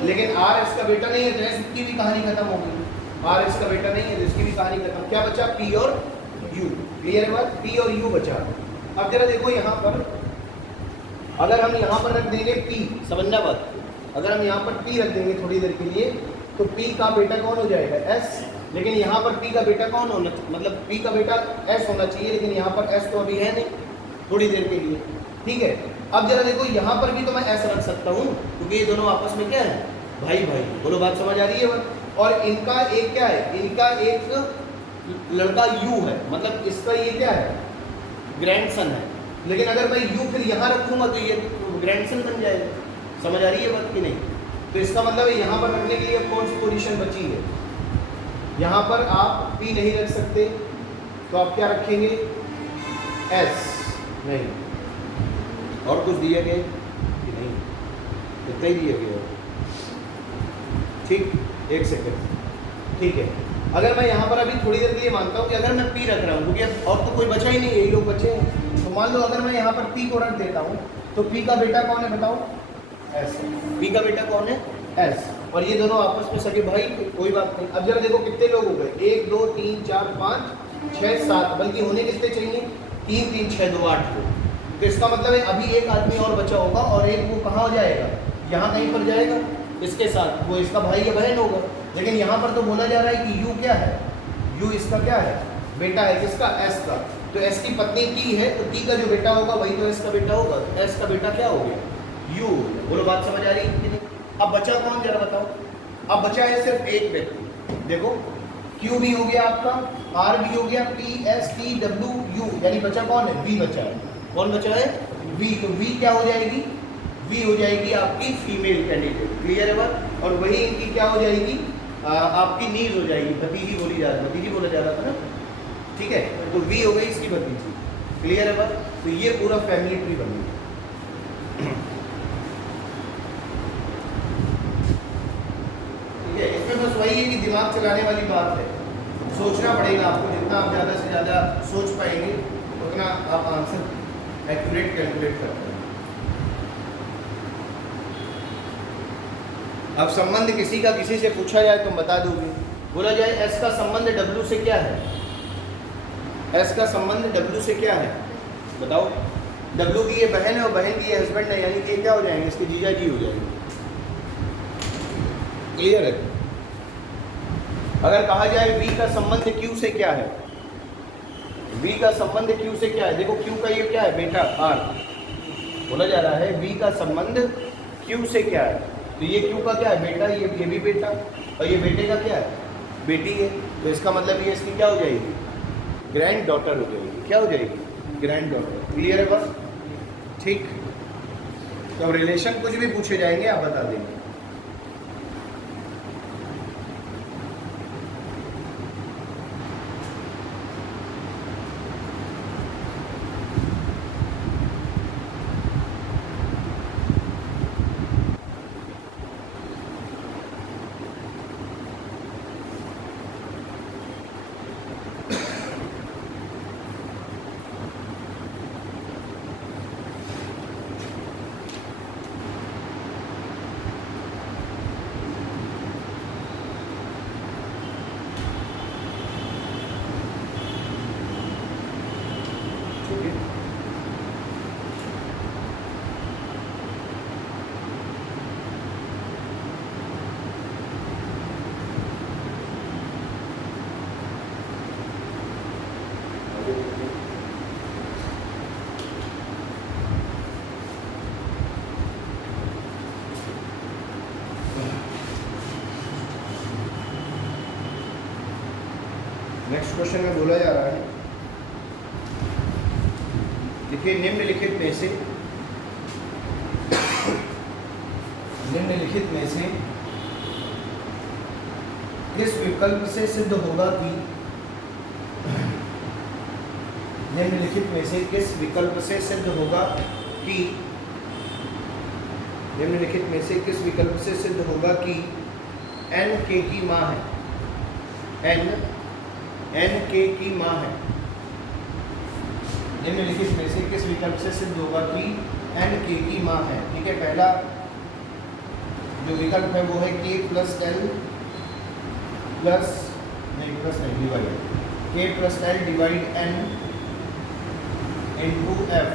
लेकिन आर एस का बेटा नहीं है तो एस की भी कहानी खत्म हो गई। आर एस का बेटा नहीं है तो इसकी भी कहानी खत्म। क्या बचा, पी और यू। क्लियर है बात, पी और यू बचा। अब जरा देखो यहाँ पर, अगर हम यहाँ पर रख देंगे पी, समझना बात, अगर हम यहाँ पर पी रख देंगे थोड़ी देर के लिए तो पी का बेटा कौन हो जाएगा, एस। लेकिन यहाँ पर पी का बेटा कौन होना, मतलब पी का बेटा एस होना चाहिए, लेकिन यहाँ पर एस तो अभी है नहीं, थोड़ी देर के लिए। ठीक है, अब जरा देखो यहाँ पर भी तो मैं एस रख सकता हूँ क्योंकि ये दोनों आपस में क्या है, भाई भाई। बोलो बात समझ आ रही है बात। और इनका एक क्या है, इनका एक लड़का यू है, मतलब इसका ये क्या है, ग्रैंडसन है। लेकिन अगर मैं यू फिर यहाँ रखूँगा तो ये ग्रैंडसन बन जाएगा। समझ आ रही है बात कि नहीं। तो इसका मतलब है यहाँ पर रखने के लिए कौन सी पोजीशन बची है, यहाँ पर आप पी नहीं रख सकते तो आप क्या रखेंगे, एस। नहीं, और कुछ दिया गया कि नहीं, इतना ही दिया गया है। ठीक, एक सेकेंड। ठीक है, अगर मैं यहाँ पर अभी थोड़ी देर के लिए मानता हूँ कि अगर मैं पी रख रहा हूँ, क्योंकि अब और तो कोई बचा ही नहीं, यही लोग बचे हैं, तो मान लो अगर मैं यहाँ पर पी को रख देता हूँ, तो पी का बेटा कौन है बताओ? एस। पी का बेटा कौन है? एस। और ये दोनों आपस में सगे भाई, कोई बात नहीं। अब जरा देखो कितने लोग हो गए, 1 2 3 4 5 6 7, बल्कि होने कितने चाहिए? 3 3 6 2 8 को। तो इसका मतलब है अभी एक आदमी और बचा होगा, और एक वो कहाँ हो जाएगा? यहाँ कहीं पर जाएगा इसके साथ, वो इसका भाई या बहन होगा। लेकिन यहाँ पर तो बोला जा रहा है कि यू क्या है? यू इसका क्या है? बेटा है। किसका? एस का। तो एस की पत्नी टी है, तो टी का जो बेटा होगा वही तो एस का बेटा होगा। तो एस का बेटा क्या हो गया? यू। बोलो बात समझ आ रही है कि नहीं? अब बचा कौन जरा बताओ? अब बचा है सिर्फ एक व्यक्ति। देखो क्यू भी हो गया आपका, आर भी हो गया, P S T W you, यानी बचा कौन है? वी बचा है। कौन बचा है? वी। तो वी क्या हो जाएगी? वी हो जाएगी आपकी फीमेल कैंडिडेट। क्लियर है बात? और वही इनकी क्या हो जाएगी? आपकी नीज हो जाएगी, भतीजी बोली जा रही, भतीजी बोला जा रहा था ना, ठीक है। तो वी हो गई इसकी भतीजी। क्लियर है बात? तो ये पूरा फैमिली ट्री बन गया। ठीक है, इसमें बस वही है कि दिमाग चलाने वाली बात है, सोचना पड़ेगा आपको। जितना आप ज़्यादा से ज़्यादा सोच पाएंगे उतना आप आंसर एक्यूरेट कैलकुलेट कर पाएंगे। अब संबंध किसी का किसी से पूछा जाए तो बता दोगे। बोला जाए एस का संबंध डब्ल्यू से क्या है? एस का संबंध डब्ल्यू से क्या है बताओ? डब्ल्यू की ये बहन है और बहन की ये हस्बैंड है, यानी कि ये क्या हो जाएंगे? इसके जीजा जी हो जाएंगे। क्लियर है? अगर कहा जाए वी का संबंध क्यू से क्या है? वी का संबंध क्यू से क्या है? देखो क्यू का ये क्या है? बेटा आर। बोला जा रहा है वी का संबंध क्यू से क्या है? तो ये क्यू का क्या है? बेटा। ये भी बेटा, और ये बेटे का क्या है? बेटी है। तो इसका मतलब ये इसकी क्या हो जाएगी? ग्रैंड डॉटर हो जाएगी। क्या हो जाएगी? Grand daughter. क्लियर है बस? ठीक। तो रिलेशन कुछ भी पूछे जाएंगे आप बता देंगे। नेक्स्ट क्वेश्चन में बोला जा रहा है, देखिए निम्नलिखित में से किस विकल्प से सिद्ध होगा कि निम्नलिखित में से किस विकल्प से सिद्ध होगा कि निम्नलिखित में से किस विकल्प से सिद्ध होगा कि एन के की माँ है? एन के की माँ है। निम्नलिखित में से किस विकल्प से सिद्ध होगा कि एन के की माँ है? ठीक है, पहला जो विकल्प है वो है K plus L plus divide K plus L divide N into F,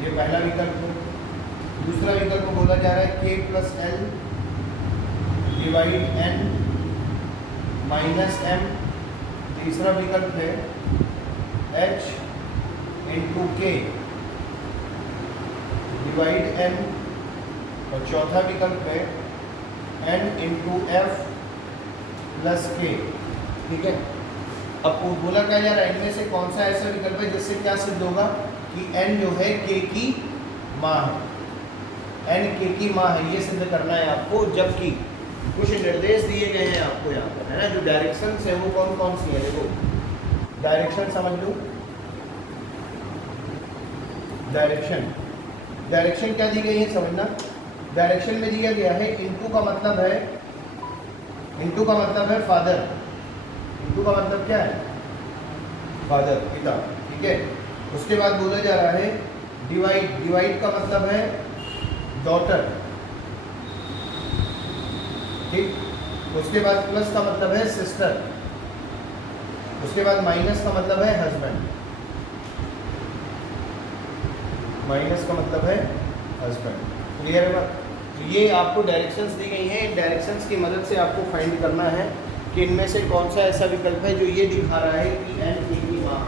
ये पहला विकल्प है। दूसरा विकल्प बोला जा रहा है K plus L divide N minus M. तीसरा विकल्प है H into K divide N, और चौथा विकल्प है एन इंटू एफ प्लस के। ठीक है, अब बोला क्या जा रहा है, इनमें से कौन सा ऐसा विकल्प है जिससे क्या सिद्ध होगा कि एन जो है के की माँ है। एन के की माँ है, ये सिद्ध करना है आपको। जबकि कुछ निर्देश दिए गए हैं आपको यहाँ पर, है ना, जो डायरेक्शन है वो कौन कौन सी है? देखो डायरेक्शन समझ लो। डायरेक्शन क्या दी गई है समझना। डायरेक्शन में दिया गया है, इनटू का मतलब है, इनटू का मतलब है फादर, इनटू का मतलब क्या है, फादर, पिता, ठीक है। उसके बाद बोला जा रहा है डिवाइड, डिवाइड का मतलब है डॉटर, ठीक। उसके बाद प्लस का मतलब है सिस्टर, उसके बाद माइनस का मतलब है हस्बैंड, माइनस का मतलब है हस्बैंड। क्लियर है बात? तो ये आपको डायरेक्शंस दी गई हैं, इन डायरेक्शंस की मदद से आपको फाइंड करना है कि इनमें से कौन सा ऐसा विकल्प है जो ये दिखा रहा है कि एन के की माँ।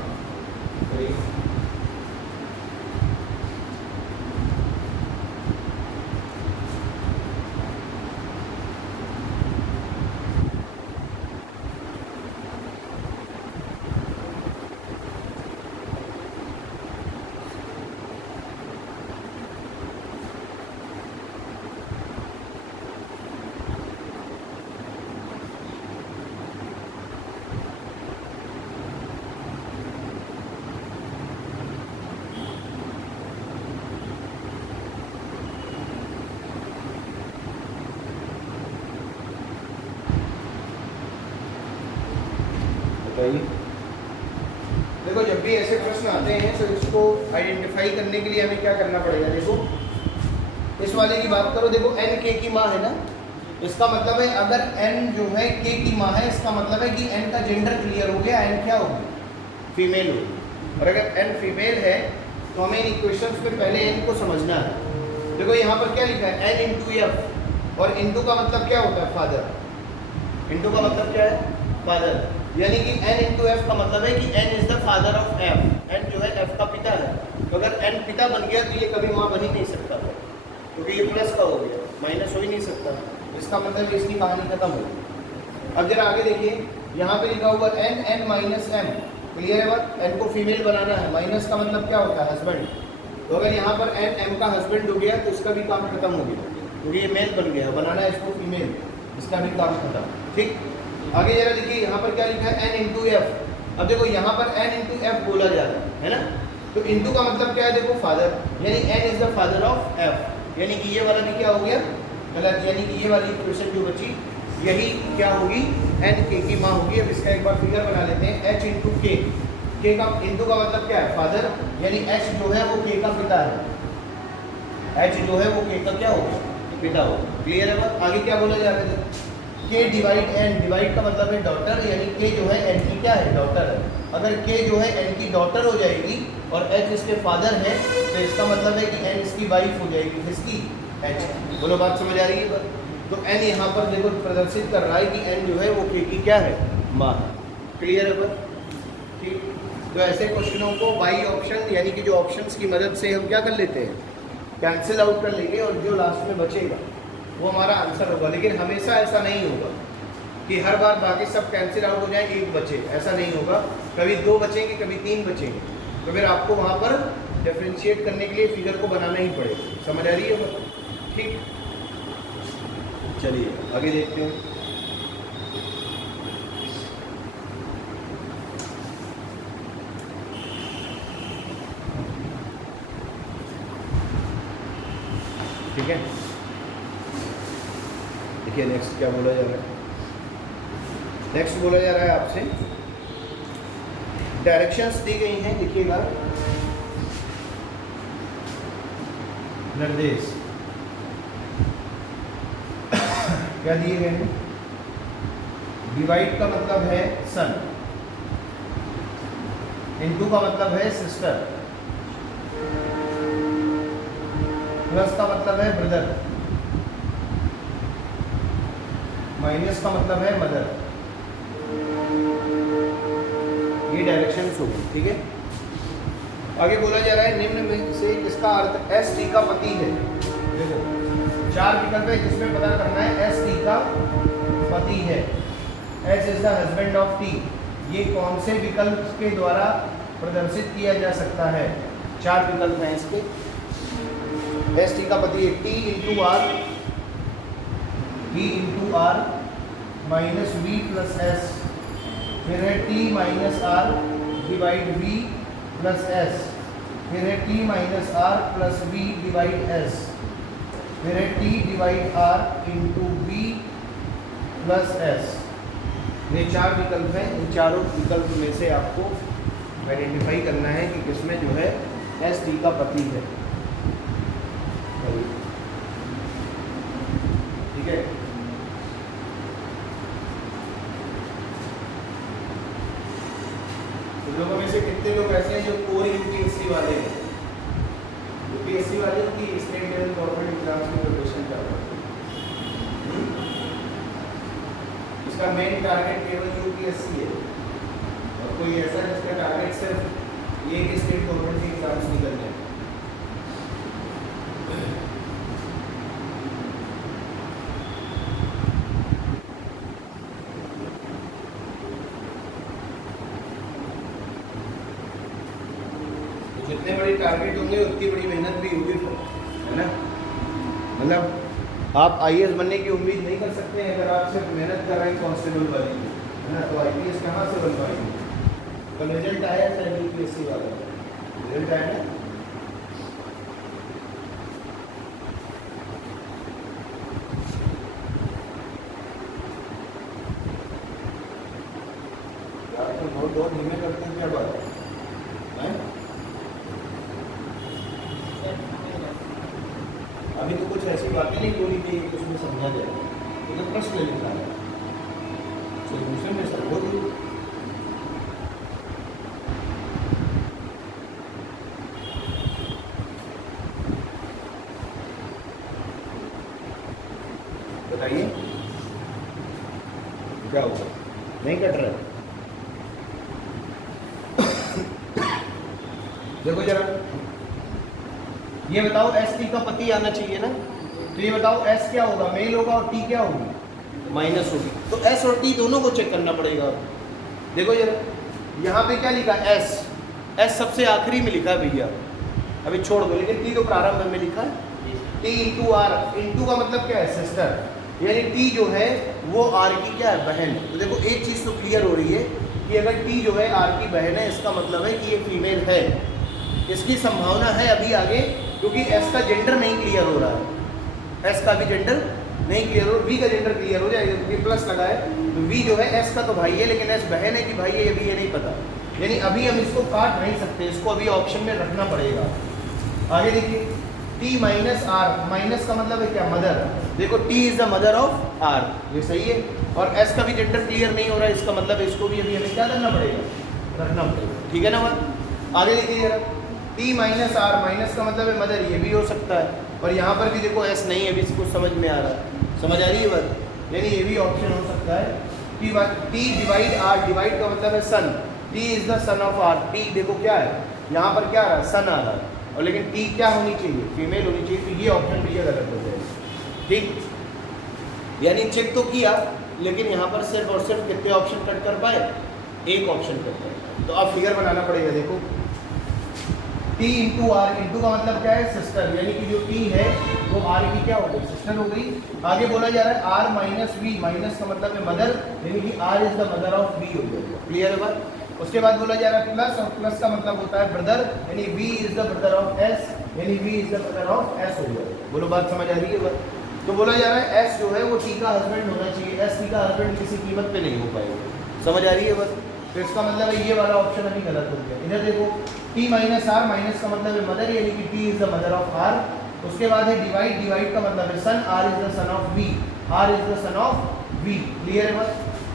देखो जब भी ऐसे प्रश्न आते हैं तो इसको आइडेंटिफाई करने के लिए हमें क्या करना पड़ेगा। देखो इस वाले की बात करो, देखो एन के की माँ है ना, इसका मतलब है अगर एन जो है के की माँ है, इसका मतलब है कि एन का जेंडर क्लियर हो गया, एन क्या होगी, फीमेल होगी। और अगर एन फीमेल है तो हमें इन इक्वेशंस में पहले एन को समझना है। देखो यहाँ पर क्या लिखा है, एन इंटू एफ, और इंटू का मतलब क्या होता है, फादर, इंटू का मतलब क्या है, फादर, यानी कि n इंटू एफ का मतलब है कि n is the father of f, n जो है f का पिता है। तो अगर n पिता बन गया तो ये कभी माँ बन ही नहीं सकता था, क्योंकि ये प्लस का हो गया, माइनस हो ही नहीं सकता। इसका मतलब इसकी कहानी खत्म हो गई। अब जरा आगे देखिए, यहाँ पे लिखा हुआ n n minus m, clear है बात, n को फीमेल बनाना है, माइनस का मतलब क्या होता है, हस्बैंड। तो अगर यहाँ पर n m का हस्बैंड हो गया तो इसका भी काम खत्म हो गया, क्योंकि ये मेल बन गया, बनाना है इसको फीमेल, इसका भी काम खत्म, ठीक। आगे जरा देखिए, यहाँ पर क्या लिखा है, n इंटू एफ। अब देखो यहाँ पर n इंटू एफ बोला जा रहा है ना, तो इंटू का मतलब क्या है, देखो फादर, यानी n is the father of f, यानी कि ये वाला भी क्या हो गया, गलत, यानी कि ये वाली इक्वेशन जो बची यही क्या होगी, n k की माँ होगी। अब इसका एक बार फिगर बना लेते हैं, h इंटू के, के का इंटू का मतलब क्या है, फादर, यानी h जो है वो k का पिता है, h जो है वो k का क्या होगा, पिता होगा। क्लियर है बात? आगे क्या बोला जा रहा है, k डिवाइड n, डिवाइड का मतलब है डॉटर, यानी k जो है n की क्या है, डॉटर है। अगर k जो है n की डॉटर हो जाएगी और h इसके फादर है तो इसका मतलब है कि n इसकी वाइफ हो जाएगी, किसकी, h। बोलो बात समझ आ रही है? तो n यहाँ पर देखो प्रदर्शित कर रहा है कि n जो है वो k की क्या है, माँ। क्लियर है बात? ठीक। तो ऐसे क्वेश्चनों को बाई ऑप्शन, यानी कि जो ऑप्शंस की मदद से हम क्या कर लेते हैं, कैंसिल आउट कर लेंगे, और जो लास्ट में बचेगा वो हमारा आंसर होगा। लेकिन हमेशा ऐसा नहीं होगा कि हर बार बाकी सब कैंसिल आउट हो जाए, एक बचे, ऐसा नहीं होगा। कभी 2 बचेंगे, कभी 3 बचेंगे, तो फिर आपको वहाँ पर डिफरेंशिएट करने के लिए फिगर को बनाना ही पड़ेगा। समझ आ रही है मतलब? ठीक, चलिए आगे देखते हैं। ठीक है, देखिए नेक्स्ट क्या बोला जा रहा है। नेक्स्ट बोला जा रहा है आपसे, डायरेक्शंस दी गई हैं, लिखिएगा, निर्देश क्या दिए गए हैं, डिवाइड का मतलब है सन, इनटू का मतलब है सिस्टर, प्लस का मतलब है ब्रदर, माइनस का मतलब है मदर। ये डायरेक्शंस होगी, ठीक है। आगे बोला जा रहा है, निम्न में से इसका अर्थ एस टी का पति है। देखो 4 विकल्प है जिसमें पता करना है एस टी का पति है, S is the husband of T. ये कौन से विकल्प के द्वारा प्रदर्शित किया जा सकता है? 4 विकल्प हैं इसके। एस टी का पति है, T into R, T into R minus V plus S, फिर है T minus R divide V plus S, फिर है T minus R plus V divide S. फिर है T divide R into B plus S. ये 4 विकल्प हैं। इन चारों विकल्प में से आपको आइडेंटिफाई करना है कि किसमें जो है एस टी का पति है। ठीक है, तो लोगों में से कितने लोग ऐसे हैं जो कोर यूपीएससी वाले हैं? यूपीएससी वाले की स्टेट लेवल गवर्नमेंट एग्जाम्स की प्रिपरेशन कर रहे हैं। इसका मेन टारगेट केवल यूपीएससी है, और कोई ऐसा जिसका टारगेट सिर्फ ये कि स्टेट गवर्नमेंट के एग्जाम्स निकलने हैं। जितने बड़े टारगेट होंगे उतनी बड़ी मेहनत भी होगी, है ना। मतलब आप आईएएस बनने की उम्मीद नहीं कर सकते हैं अगर आप सिर्फ मेहनत कर रहे हैं कांस्टेबल वाली, है ना। तो आईपीएस कहाँ से बन पाएंगे? कल रिजल्ट आया था यूपीएससी वाला, रिजल्ट आया ना। यार तो बहुत धीमे करते हैं, क्या बात है? अभी तो कुछ ऐसी बातें नहीं बोली गई कि उसमें समझा जाए, तो प्रश्न लिखा है, सोल्यूशन में सब हो गई। बताइए क्या होगा? नहीं कट रहा है? देखो जरा, ये बताओ एस टी का पति आना चाहिए ना, तो ये बताओ एस क्या होगा? मेल होगा, और टी क्या होगी? माइनस होगी। तो एस और टी दोनों को चेक करना पड़ेगा। देखो जरा, यहाँ पे क्या लिखा? एस। एस सबसे आखिरी में लिखा है भैया, अभी छोड़ दो, लेकिन टी तो प्रारंभ में लिखा है। टी इंटू आर, इंटू का मतलब क्या है? सिस्टर, यानी टी जो है वो आर की क्या है? बहन। तो देखो एक चीज़ तो क्लियर हो रही है कि अगर टी जो है आर की बहन है, इसका मतलब है कि ये फीमेल है। इसकी संभावना है अभी आगे, क्योंकि एस का जेंडर नहीं क्लियर हो रहा है। एस का भी जेंडर नहीं क्लियर हो, वी का जेंडर क्लियर हो जाएगा क्योंकि प्लस लगा है। तो वी जो है एस का तो भाई है, लेकिन एस बहन है कि भाई है अभी ये नहीं पता। यानी अभी हम इसको काट नहीं सकते, इसको अभी ऑप्शन में रखना पड़ेगा। आगे देखिए, टी माइनस आर, माइनस का मतलब है क्या? मदर। देखो T is the mother of R, ये सही है। और एस का भी जेंडर क्लियर नहीं हो रहा है, इसका मतलब इसको भी अभी हमें क्या करना पड़ेगा? रखना पड़ेगा। ठीक है ना बात? आगे देखिए जरा, टी माइनस आर, माइनस का मतलब है मदर, ये भी हो सकता है। और यहाँ पर भी देखो एस नहीं है, अभी इसको समझ में आ रहा है, समझ आ रही है बात? यानी ये भी ऑप्शन हो सकता है कि टी डिवाइड आर, डिवाइड का मतलब है son, T is the son of R. T देखो क्या है, यहाँ पर क्या आ रहा है? सन आ रहा है, और लेकिन टी क्या होनी चाहिए? फीमेल होनी चाहिए। तो ये ऑप्शन भी गलत हो जाएगा। ठीक, यानी चेक तो किया, लेकिन यहाँ पर सिर्फ और सिर्फ कितने ऑप्शन कट कर पाए? एक ऑप्शन कट कर पाए। तो अब फिगर बनाना पड़ेगा। देखो टी इंटू आर, इंटू का मतलब क्या है? सिस्टर, यानी कि जो टी है वो आर की क्या हो गई? सिस्टर हो गई। आगे बोला जा रहा है आर माइनस वी, माइनस का मतलब है मदर, यानी कि R is the mother of V हो जाएगा। क्लियर है बात? उसके बाद बोला जा रहा है प्लस, और प्लस का मतलब होता है ब्रदर, यानी V is the brother of S, यानी V is the brother of S हो जाएगा। बोलो बात समझ आ रही है बात? तो बोला जा रहा है एस जो है वो टी का हस्बैंड होना चाहिए, एस टी का हस्बैंड किसी कीमत पे नहीं हो पाएगा। समझ आ रही है बात? तो इसका मतलब है ये वाला ऑप्शन अभी गलत हो गया। इधर देखो टी माइनस आर, माइनस का मतलब है मदर, यानी कि T is the mother of R. उसके बाद है डिवाइड, डिवाइड का मतलब है son, R is the son of V, R is the son of V. Clear है बात?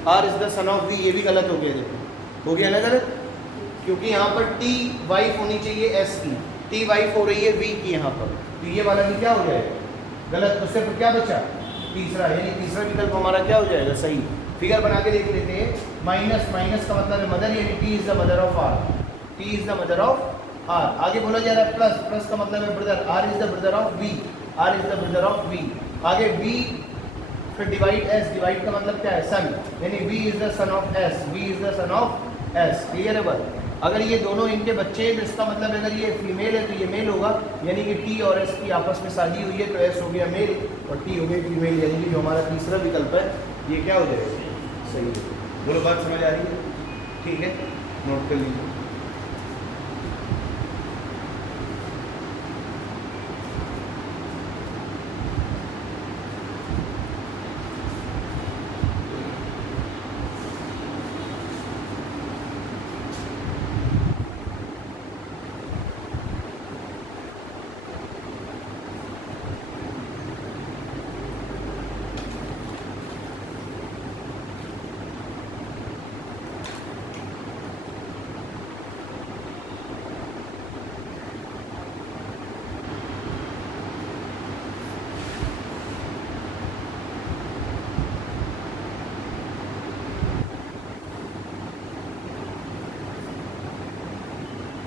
R is the son of V, ये भी गलत हो गया। देखो हो गया ना गलत, क्योंकि यहाँ पर टी वाइफ होनी चाहिए एस की, टी वाइफ हो रही है वी की यहाँ पर, तो ये वाला भी क्या हो जाएगा? गलत। तो सिर्फ क्या बचा? तीसरा, यानी तीसरा विकल्प हमारा क्या हो जाएगा? सही। फिगर बना के देख लेते हैं। माइनस, माइनस का मतलब है मदर, यानी T is the mother of R, T is the mother of R. आगे बोला जा रहा है प्लस, प्लस का मतलब है brother, R is the brother of V, R is the brother of V. आगे वी, फिर डिवाइड एस, डिवाइड का मतलब क्या है? सन, यानी V is the son of S, V is the son of S. Clear है बात? अगर ये दोनों इनके बच्चे हैं तो इसका मतलब अगर ये फीमेल है तो ये मेल होगा, यानी कि टी और एस की आपस में शादी हुई है तो एस हो गया मेल और टी हो गई फीमेल, यानी कि जो हमारा तीसरा विकल्प है ये क्या हो जाएगा? सही है। बोलो बात समझ आ रही है? ठीक है, नोट कर लीजिए।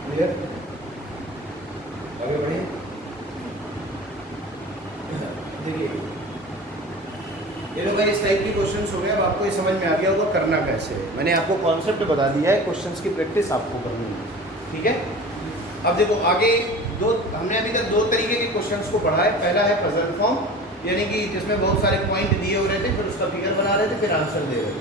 क्लियर? आगे बढ़िए। देखिए ये लोग इस टाइप की क्वेश्चंस हो गए। अब आपको ये समझ में आ गया होगा करना कैसे है। मैंने आपको कॉन्सेप्ट बता दिया है, क्वेश्चंस की प्रैक्टिस आपको करनी है, ठीक है? अब देखो आगे हमने अभी तक 2 तरीके के क्वेश्चंस को पढ़ा है। पहला है पजल फॉर्म, यानी कि जिसमें बहुत सारे पॉइंट दिए हो रहे थे, फिर उसका फिगर बना रहे थे, फिर आंसर दे रहे थे।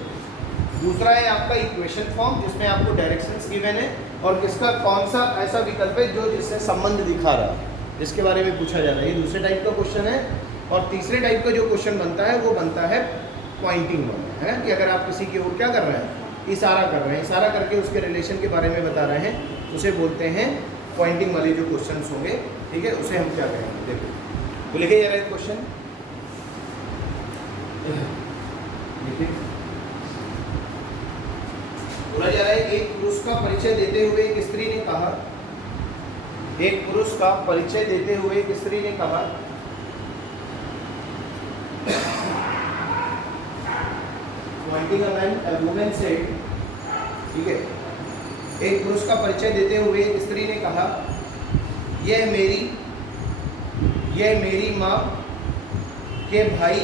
दूसरा है आपका इक्वेशन फॉर्म, जिसमें आपको डायरेक्शंस गिवन है और किसका कौन सा ऐसा विकल्प है जो जिससे संबंध दिखा रहा है, जिसके बारे में पूछा जा रहा है। ये दूसरे टाइप का क्वेश्चन है। और तीसरे टाइप का जो क्वेश्चन बनता है वो बनता है पॉइंटिंग वाला, है ना, कि अगर आप किसी की ओर क्या कर रहे हैं, इशारा कर रहे हैं, इशारा करके उसके रिलेशन के बारे में बता रहे हैं, उसे बोलते हैं पॉइंटिंग वाले जो क्वेश्चंस होंगे, ठीक है, उसे हम क्या कहेंगे। देखो तो लिखे जा रहा है क्वेश्चन, बोला जा रहा है एक पुरुष का परिचय देते हुए एक स्त्री ने कहा, एक पुरुष का परिचय देते हुए एक स्त्री ने कहा, pointing a man a woman said, ठीक है, एक पुरुष का परिचय देते हुए एक स्त्री ने कहा, यह मेरी माँ के भाई,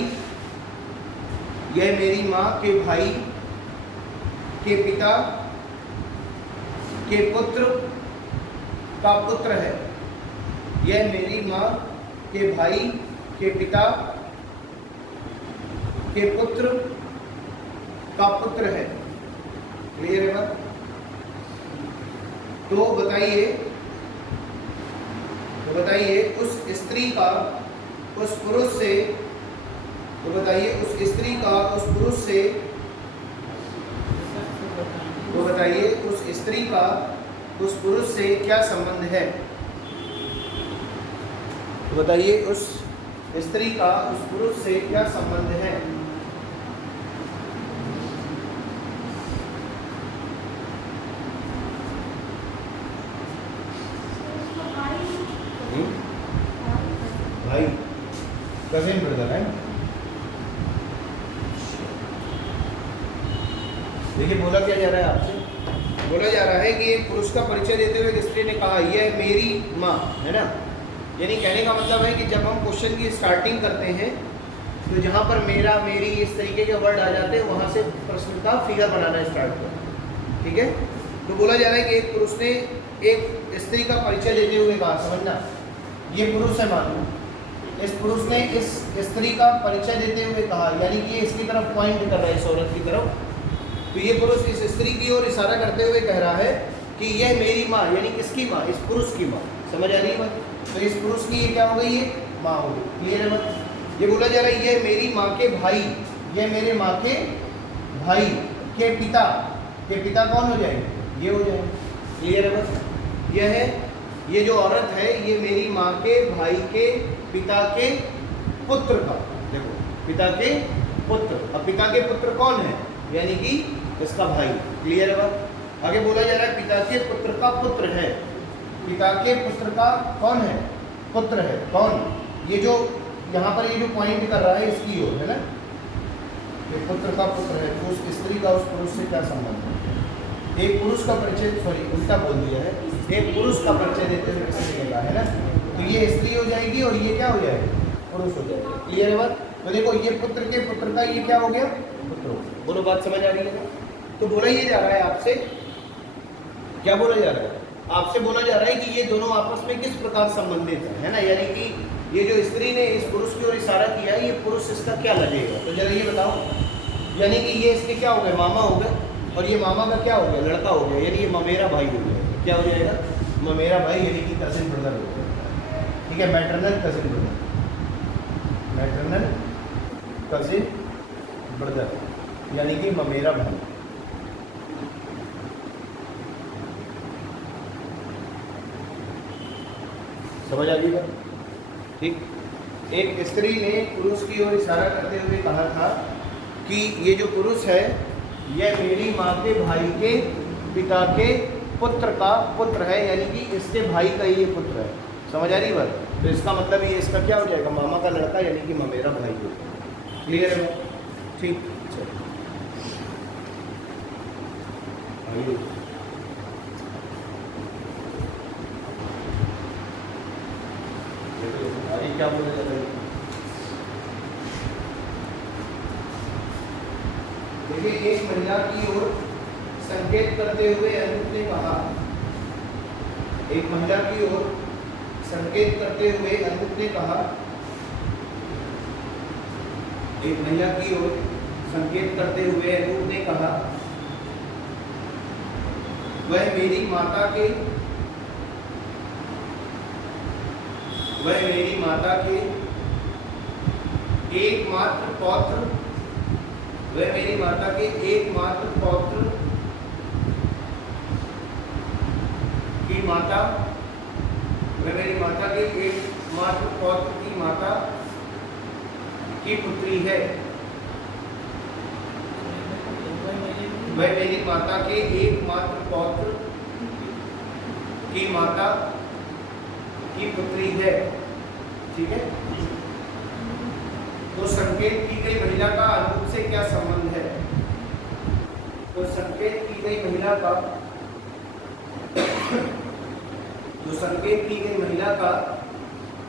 यह मेरी माँ के भाई के पिता के पुत्र का पुत्र है, यह मेरी माँ के भाई के पिता के पुत्र का पुत्र है। क्लियर है बात? तो बताइए उस स्त्री का उस पुरुष से, तो बताइए उस स्त्री का उस पुरुष से, तो बताइए उस स्त्री का उस पुरुष से क्या संबंध है। तो बताइए उस स्त्री का उस पुरुष से क्या संबंध है। भाई, कजिन ब्रदर है। देखिए बोला क्या जा रहा है आपसे, बोला जा रहा है कि एक पुरुष का परिचय देते हुए एक स्त्री ने कहा, यह मेरी माँ है ना। यानी कहने का मतलब है कि जब हम क्वेश्चन की स्टार्टिंग करते हैं तो जहाँ पर मेरा, मेरी इस तरीके के वर्ड आ जाते हैं, वहाँ से प्रश्न का फिगर बनाना स्टार्ट करें, ठीक है। तो बोला जा रहा है कि एक पुरुष ने एक स्त्री का परिचय देते हुए कहा, समझना ये पुरुष है, मान लो इस पुरुष ने इस स्त्री का परिचय देते हुए कहा, यानी कि ये इसकी तरफ पॉइंट कर रहा है, इस औरत की तरफ। तो ये पुरुष इस स्त्री की ओर इशारा करते हुए कह रहा है कि यह मेरी माँ, यानी किसकी माँ, इस पुरुष की माँ। समझ आ रही है बात? तो इस पुरुष की ये क्या हो गई, ये माँ हो गई। क्लियर है बात? ये बोला जा रहा है ये मेरी माँ के भाई, ये मेरे माँ के भाई के पिता, के पिता कौन हो जाएंगे, ये हो जाएंगे। क्लियर है बात? यह है, ये जो औरत है ये मेरी माँ के भाई के पिता के पुत्र का, देखो पिता के पुत्र, अब पिता के पुत्र कौन है, यानी कि इसका भाई। क्लियर है बात? आगे बोला जा रहा है पिता के पुत्र का पुत्र है, पिता के पुत्र का कौन है, पुत्र है। कौन, ये जो यहाँ पर ये जो पॉइंट कर रहा है इसकी ओर है ना, ये पुत्र का पुत्र है। तो उस स्त्री का उस पुरुष से क्या संबंध है। एक पुरुष का परिचय, सॉरी उल्टा बोल दिया है, एक पुरुष का परिचय देते हुए स्त्री का है ना, तो ये स्त्री हो जाएगी और ये क्या हो जाएगा, पुरुष हो जाएगा। क्लियर है बात? तो देखो ये पुत्र के पुत्र का ये क्या हो गया, पुत्र हो गया। बोलो बात समझ आ रही है ना? तो बोला ये जा रहा है आपसे, क्या बोला जा रहा है आपसे, बोला जा रहा है कि ये दोनों आपस में किस प्रकार संबंधित है ना, यानी कि ये जो स्त्री ने इस पुरुष की ओर इशारा किया, ये पुरुष इसका क्या लगेगा। तो जरा ये बताओ, यानी कि ये इसके क्या हो गए, मामा हो गए, और ये मामा का क्या हो गया, लड़का हो गया, यानी ये ममेरा भाई हो गया। क्या हो जाएगा, ममेरा भाई, यानी कि कजिन ब्रदर हो गया। ठीक है, maternal cousin brother, maternal cousin brother, यानी कि ममेरा भाई। समझ आ गई बात? ठीक, एक स्त्री ने पुरुष की ओर इशारा करते हुए कहा था कि ये जो पुरुष है यह मेरी माँ के भाई के पिता के पुत्र का पुत्र है, यानी कि इसके भाई का ये पुत्र है। समझ आ रही बात? तो इसका मतलब ये इसका क्या हो जाएगा, मामा का लड़का, यानी कि ममेरा भाई हो। क्लियर है? ठीक, चलो ये क्या बोला जाता है? देखिए, एक महिला की ओर संकेत करते हुए अनूप ने कहा, एक महिला की ओर संकेत करते हुए अनूप ने कहा, एक महिला की ओर संकेत करते हुए अनूप ने कहा, वह मेरी माता के एकमात्र पौत्र की माता की पुत्री है। वह मेरी माता के एकमात्र पौत्र की माता की पुत्री है। ठीक है, तो संकेत की गई महिला का अनूप से क्या संबंध है? तो संकेत की गई महिला का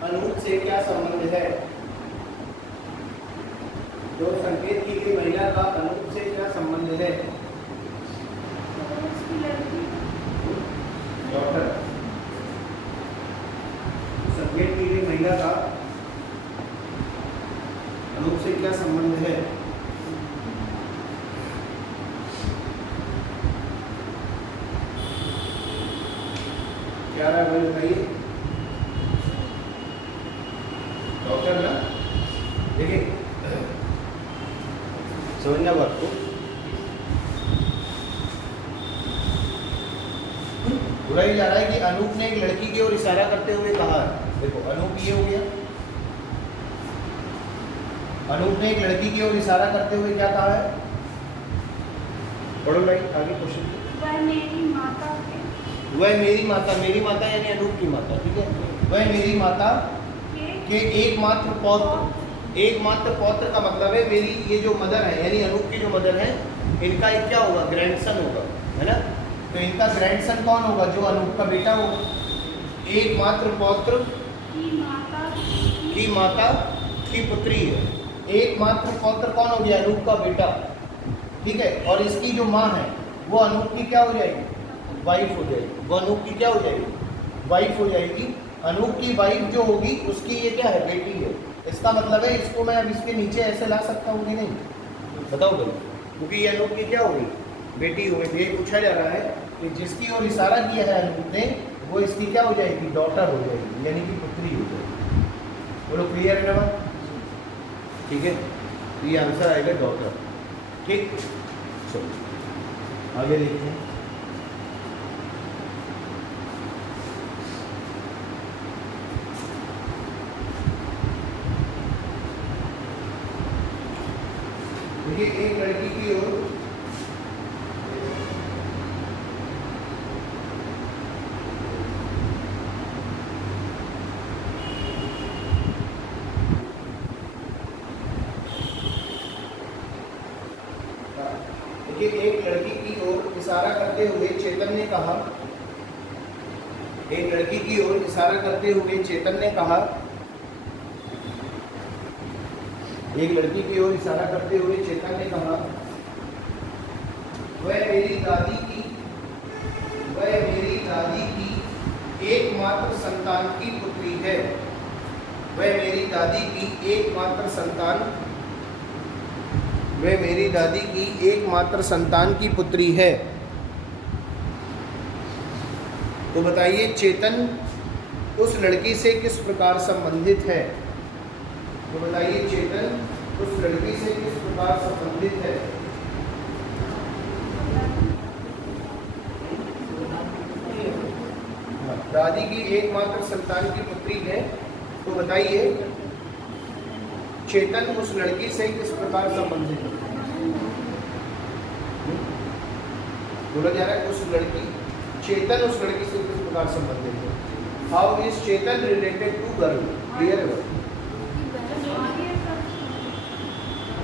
अनूप से क्या संबंध है? जो संकेत की गई महिला का अनूप से क्या संबंध है? उसकी लड़की डॉक्टर, संकेत की गई महिला का अनूप से क्या संबंध है? क्या रहा है बताइए डॉक्टर ना। देखिए, समझना बात को, बुराई जा रहा है कि अनूप ने एक लड़की की ओर इशारा करते हुए कहा है। देखो, अनूप ये हो गया, अनूप ने एक लड़की की ओर इशारा करते हुए क्या कहा है? पढ़ो भाई आगे क्वेश्चन। वह मेरी माता मेरी माता यानी अनूप की माता, ठीक है। वह मेरी माता के एकमात्र पौत्र का मतलब है मेरी ये जो मदर है यानी अनूप की जो मदर है, इनका एक क्या होगा? ग्रैंडसन होगा, है ना। तो इनका ग्रैंडसन कौन होगा? जो अनूप का बेटा होगा। एकमात्र पौत्र की माता की पुत्री है। एकमात्र पौत्र कौन हो गया? अनूप का बेटा, ठीक है। और इसकी जो माँ है वो अनूप की क्या हो जाएगी? वाइफ हो जाएगी। वो अनूप की क्या हो जाएगी? वाइफ हो जाएगी। अनूप की वाइफ जो होगी उसकी ये क्या है? बेटी है। इसका मतलब है इसको मैं अब इसके नीचे ऐसे ला सकता हूँ कि नहीं? बताओ भाई, क्योंकि ये अनूप की क्या हो गई? बेटी हो गई। ये पूछा जा रहा है कि जिसकी ओर इशारा किया है अनूप ने, वो इसकी क्या हो जाएगी? डॉटर हो जाएगी, यानी कि पुत्री हो जाएगी। बोलो क्लियर है ना? ठीक है, तो ये आंसर आएगा डॉटर। ठीक, चलो आगे देखते हैं। देखिए, एक लड़की की ओर एक लड़की की ओर इशारा करते हुए चेतन ने कहा, एक लड़की की ओर इशारा करते हुए चेतन ने कहा, एक लड़की की ओर इशारा करते हुए चेतन ने कहा, वह मेरी दादी की एकमात्र संतान की पुत्री है। वह मेरी दादी की एकमात्र संतान की पुत्री है। तो बताइए चेतन उस लड़की से किस प्रकार संबंधित है? तो बताइए चेतन उस लड़की से किस प्रकार संबंधित है? दादी की एकमात्र संतान की पुत्री है। तो बताइए चेतन उस लड़की से किस प्रकार संबंधित है? बोला जा रहा है चेतन उस लड़की से किस प्रकार संबंधित है? How is Chetan related to girl? Clear है?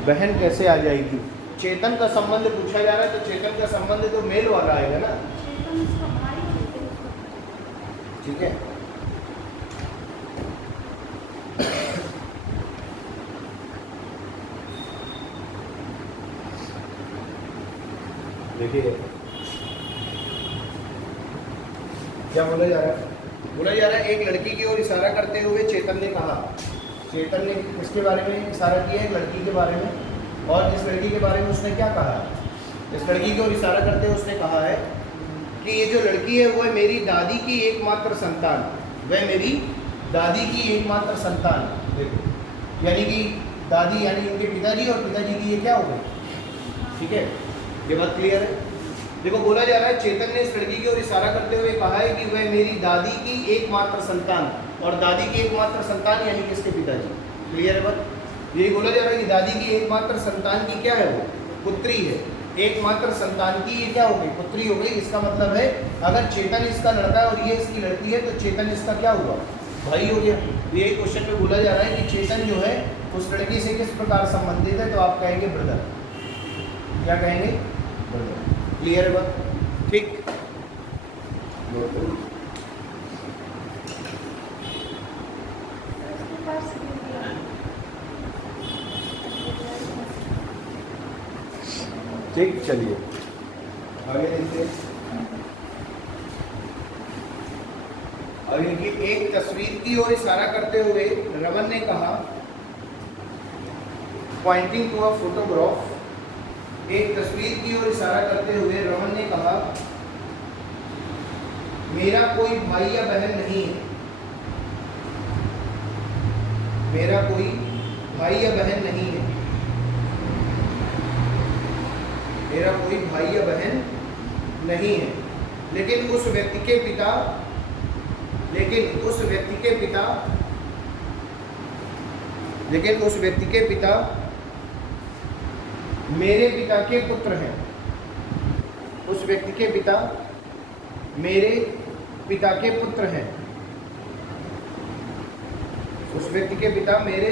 बहन कैसे आ जाएगी? चेतन का संबंध पूछा जा रहा है, तो चेतन का संबंध तो मेल वाला आएगा ना, ठीक है। देखिए क्या बोला जा रहा है? बोला जा रहा है एक लड़की की ओर इशारा करते हुए चेतन ने कहा, चेतन ने किसके बारे में इशारा किया है? लड़की के बारे में। और इस लड़की के बारे में उसने क्या कहा है? इस लड़की की ओर इशारा करते हुए उसने कहा है कि ये जो लड़की है वो है मेरी दादी की एकमात्र संतान, वह मेरी दादी की एकमात्र संतान। देखो, यानी कि दादी यानी इनके पिताजी और पिताजी की ये क्या हो गई? ठीक है, ये बात क्लियर है। देखो बोला जा रहा है चेतन ने इस लड़की की ओर इशारा करते हुए कहा है कि वह मेरी दादी की एकमात्र संतान, और दादी की एकमात्र संतान यानी कि इसके पिताजी। क्लियर है बात? यही बोला जा रहा है कि दादी की एकमात्र संतान की क्या है? वो पुत्री है। एकमात्र संतान की ये क्या हो गई? पुत्री हो गई। इसका मतलब है अगर चेतन इसका लड़का है और ये इसकी लड़की है तो चेतन इसका क्या हुआ? भाई हो गया। यही क्वेश्चन में बोला जा रहा है कि चेतन जो है उस लड़की से किस प्रकार संबंधित है? तो आप कहेंगे ब्रदर। क्या कहेंगे? ब्रदर। क्लियर है बात? ठीक। ठीक, चलिए आगे देखते हैं। अभी की एक तस्वीर की ओर इशारा करते हुए रमन ने कहा, पॉइंटिंग टू अ फोटोग्राफ, एक तस्वीर की ओर इशारा करते हुए रमन ने कहा, मेरा कोई भाई या बहन नहीं है, मेरा कोई भाई या बहन नहीं है, मेरा कोई भाई या बहन नहीं है, लेकिन उस व्यक्ति के पिता मेरे पिता के पुत्र हैं। उस व्यक्ति के पिता मेरे पिता के पुत्र हैं। उस व्यक्ति के पिता मेरे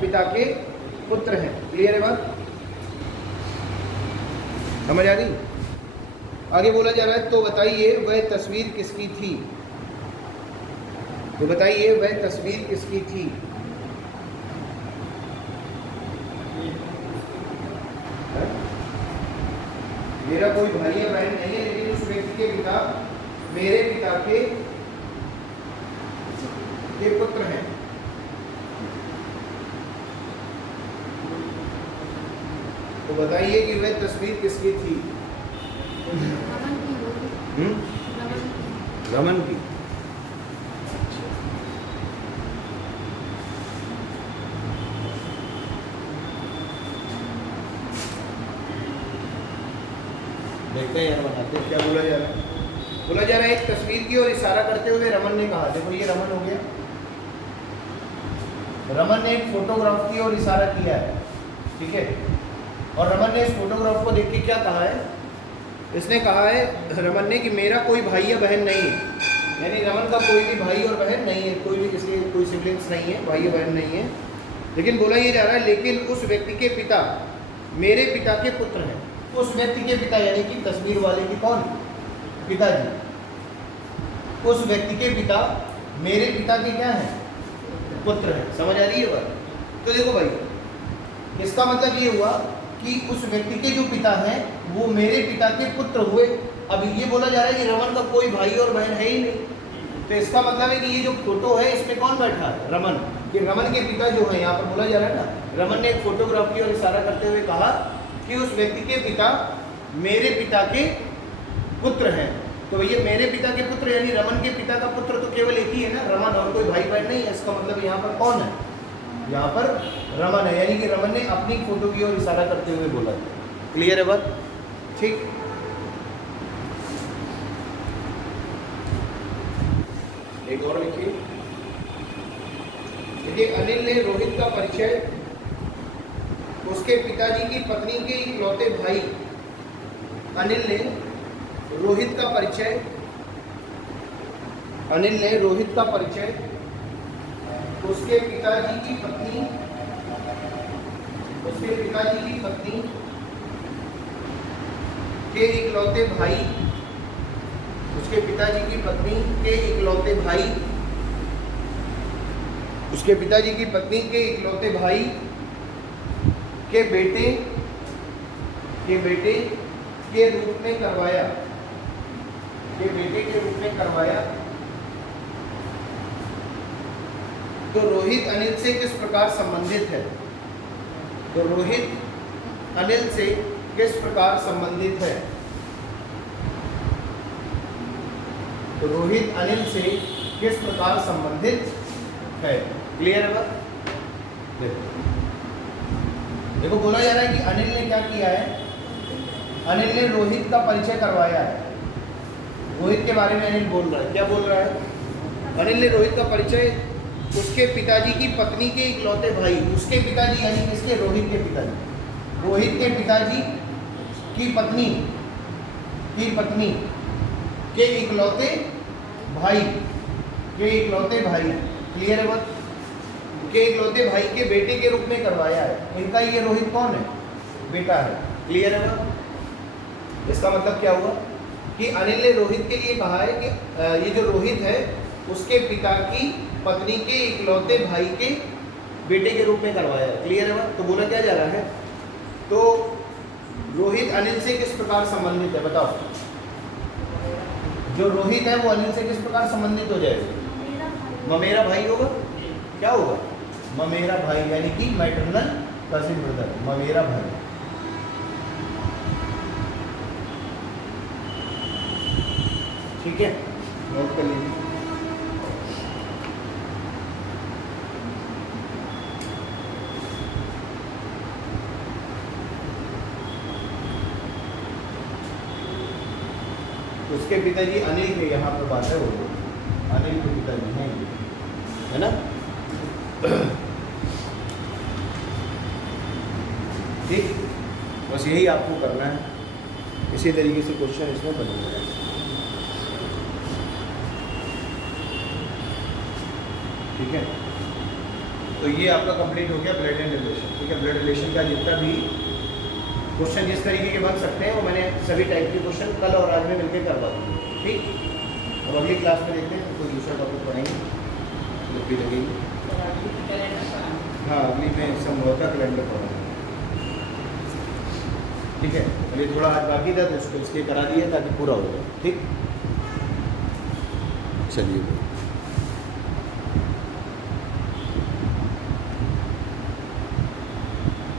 पिता के पुत्र हैं। क्लियर है बात? समझ आ रही? आगे बोला जा रहा है तो बताइए वह तस्वीर किसकी थी? तो बताइए वह तस्वीर किसकी थी? मेरा कोई भाई या बहन नहीं है, लेकिन उस व्यक्ति के पिता मेरे पिता के पुत्र हैं। तो बताइए कि वह तस्वीर किसकी थी? रमन की। देखते हैं यार बनाते हैं क्या बोला जा रहा है। बोला जा रहा है एक तस्वीर की ओर इशारा करते हुए रमन ने कहा, देखो ये रमन हो गया। रमन ने एक फोटोग्राफ की ओर इशारा किया है, ठीक है। और रमन ने इस फोटोग्राफ को देख के क्या कहा है? इसने कहा है रमन ने कि मेरा कोई भाई या बहन नहीं है, यानी रमन का कोई भी भाई और बहन नहीं है, कोई भी किसी कोई सिबलिंग्स नहीं है, भाई या बहन नहीं है। लेकिन बोला ये जा रहा है लेकिन उस व्यक्ति के पिता मेरे पिता के पुत्र हैं। उस व्यक्ति के पिता यानी कि तस्वीर वाले की कौन? पिताजी। उस व्यक्ति के पिता मेरे पिता के क्या है? पुत्र हैं। समझ आ रही है बात? तो देखो भाई इसका मतलब ये हुआ कि उस व्यक्ति के जो पिता हैं वो मेरे पिता के पुत्र हुए। अब ये बोला जा रहा है कि रमन का कोई भाई और बहन है ही नहीं, तो इसका मतलब है कि ये जो फोटो है इसमें कौन बैठा है? रमन। कि रमन के पिता जो है यहाँ पर बोला जा रहा है ना, रमन ने एक फोटोग्राफ की ओर इशारा करते हुए कहा कि उस व्यक्ति के पिता मेरे पिता के पुत्र हैं। तो ये मेरे पिता के पुत्र यानी रमन के पिता का पुत्र तो केवल एक ही है ना, रमन, और कोई भाई बहन नहीं है। इसका मतलब यहाँ पर कौन है? यहाँ पर रमन है, यानी कि रमन ने अपनी फोटो की ओर इशारा करते हुए बोला। क्लियर है बात? ठीक। एक और लिखिए। देखिए अनिल ने रोहित का परिचय उसके पिताजी की पत्नी के इकलौते भाई, अनिल ने रोहित का परिचय उसके पिताजी की पत्नी के इकलौते भाई, उसके पिताजी की पत्नी के इकलौते भाई, उसके पिताजी की पत्नी के इकलौते भाई के बेटे के रूप में करवाया, के बेटे के रूप में करवाया, तो रोहित अनिल से किस प्रकार संबंधित है? तो रोहित अनिल से किस प्रकार संबंधित है? तो रोहित अनिल से किस प्रकार संबंधित है? क्लियर है बात? देखो बोला जा रहा है कि अनिल ने क्या किया है? अनिल ने रोहित का परिचय करवाया है। रोहित के बारे में अनिल बोल रहा है। क्या बोल रहा है? अनिल ने रोहित का परिचय उसके पिताजी की पत्नी के इकलौते भाई, उसके पिताजी यानी किसके? रोहित के पिताजी, रोहित के पिताजी की पत्नी के इकलौते भाई, क्लियर है बात? के इकलौते भाई के बेटे के रूप में करवाया है। इनका ये रोहित कौन है? बेटा है। क्लियर है बात? इसका मतलब क्या हुआ कि अनिल ने रोहित के लिए कहा है कि ये जो रोहित है उसके पिता की पत्नी के इकलौते भाई के बेटे के रूप में करवाया है। क्लियर है बात? तो बोला क्या जा रहा है? तो रोहित अनिल से किस प्रकार संबंधित है? बताओ। जो रोहित है वो अनिल से किस प्रकार संबंधित हो जाएगा? ममेरा भाई होगा। क्या होगा? ममेरा भाई, यानी कि मैटरनल कजिन ब्रदर, ममेरा भाई। ठीक है, नोट कर लीजिए। उसके पिताजी अनिल के, यहाँ पर बात है वो अनिल के पिताजी हैं, है ना? ठीक, बस यही आपको करना है। इसी तरीके से क्वेश्चन इसमें बनेगा। ठीक है, तो ये आपका कंप्लीट हो गया ब्लड एंड रिलेशन। ठीक है, ब्लड रिलेशन का जितना भी क्वेश्चन जिस तरीके के बन सकते हैं वो मैंने सभी टाइप के क्वेश्चन कल और आज में मिलकर करवा दूँगी। ठीक, अब अगली क्लास में देखते हैं कोई दूसरा टॉपिक पढ़ेंगे, जब भी लगेगी। हाँ, अगली में संभवतः कैलेंडर पढ़ाऊँगा। ठीक है, अभी थोड़ा आज बाकी था तो उसको इसलिए करा दिया ताकि पूरा हो जाए। ठीक, चलिए।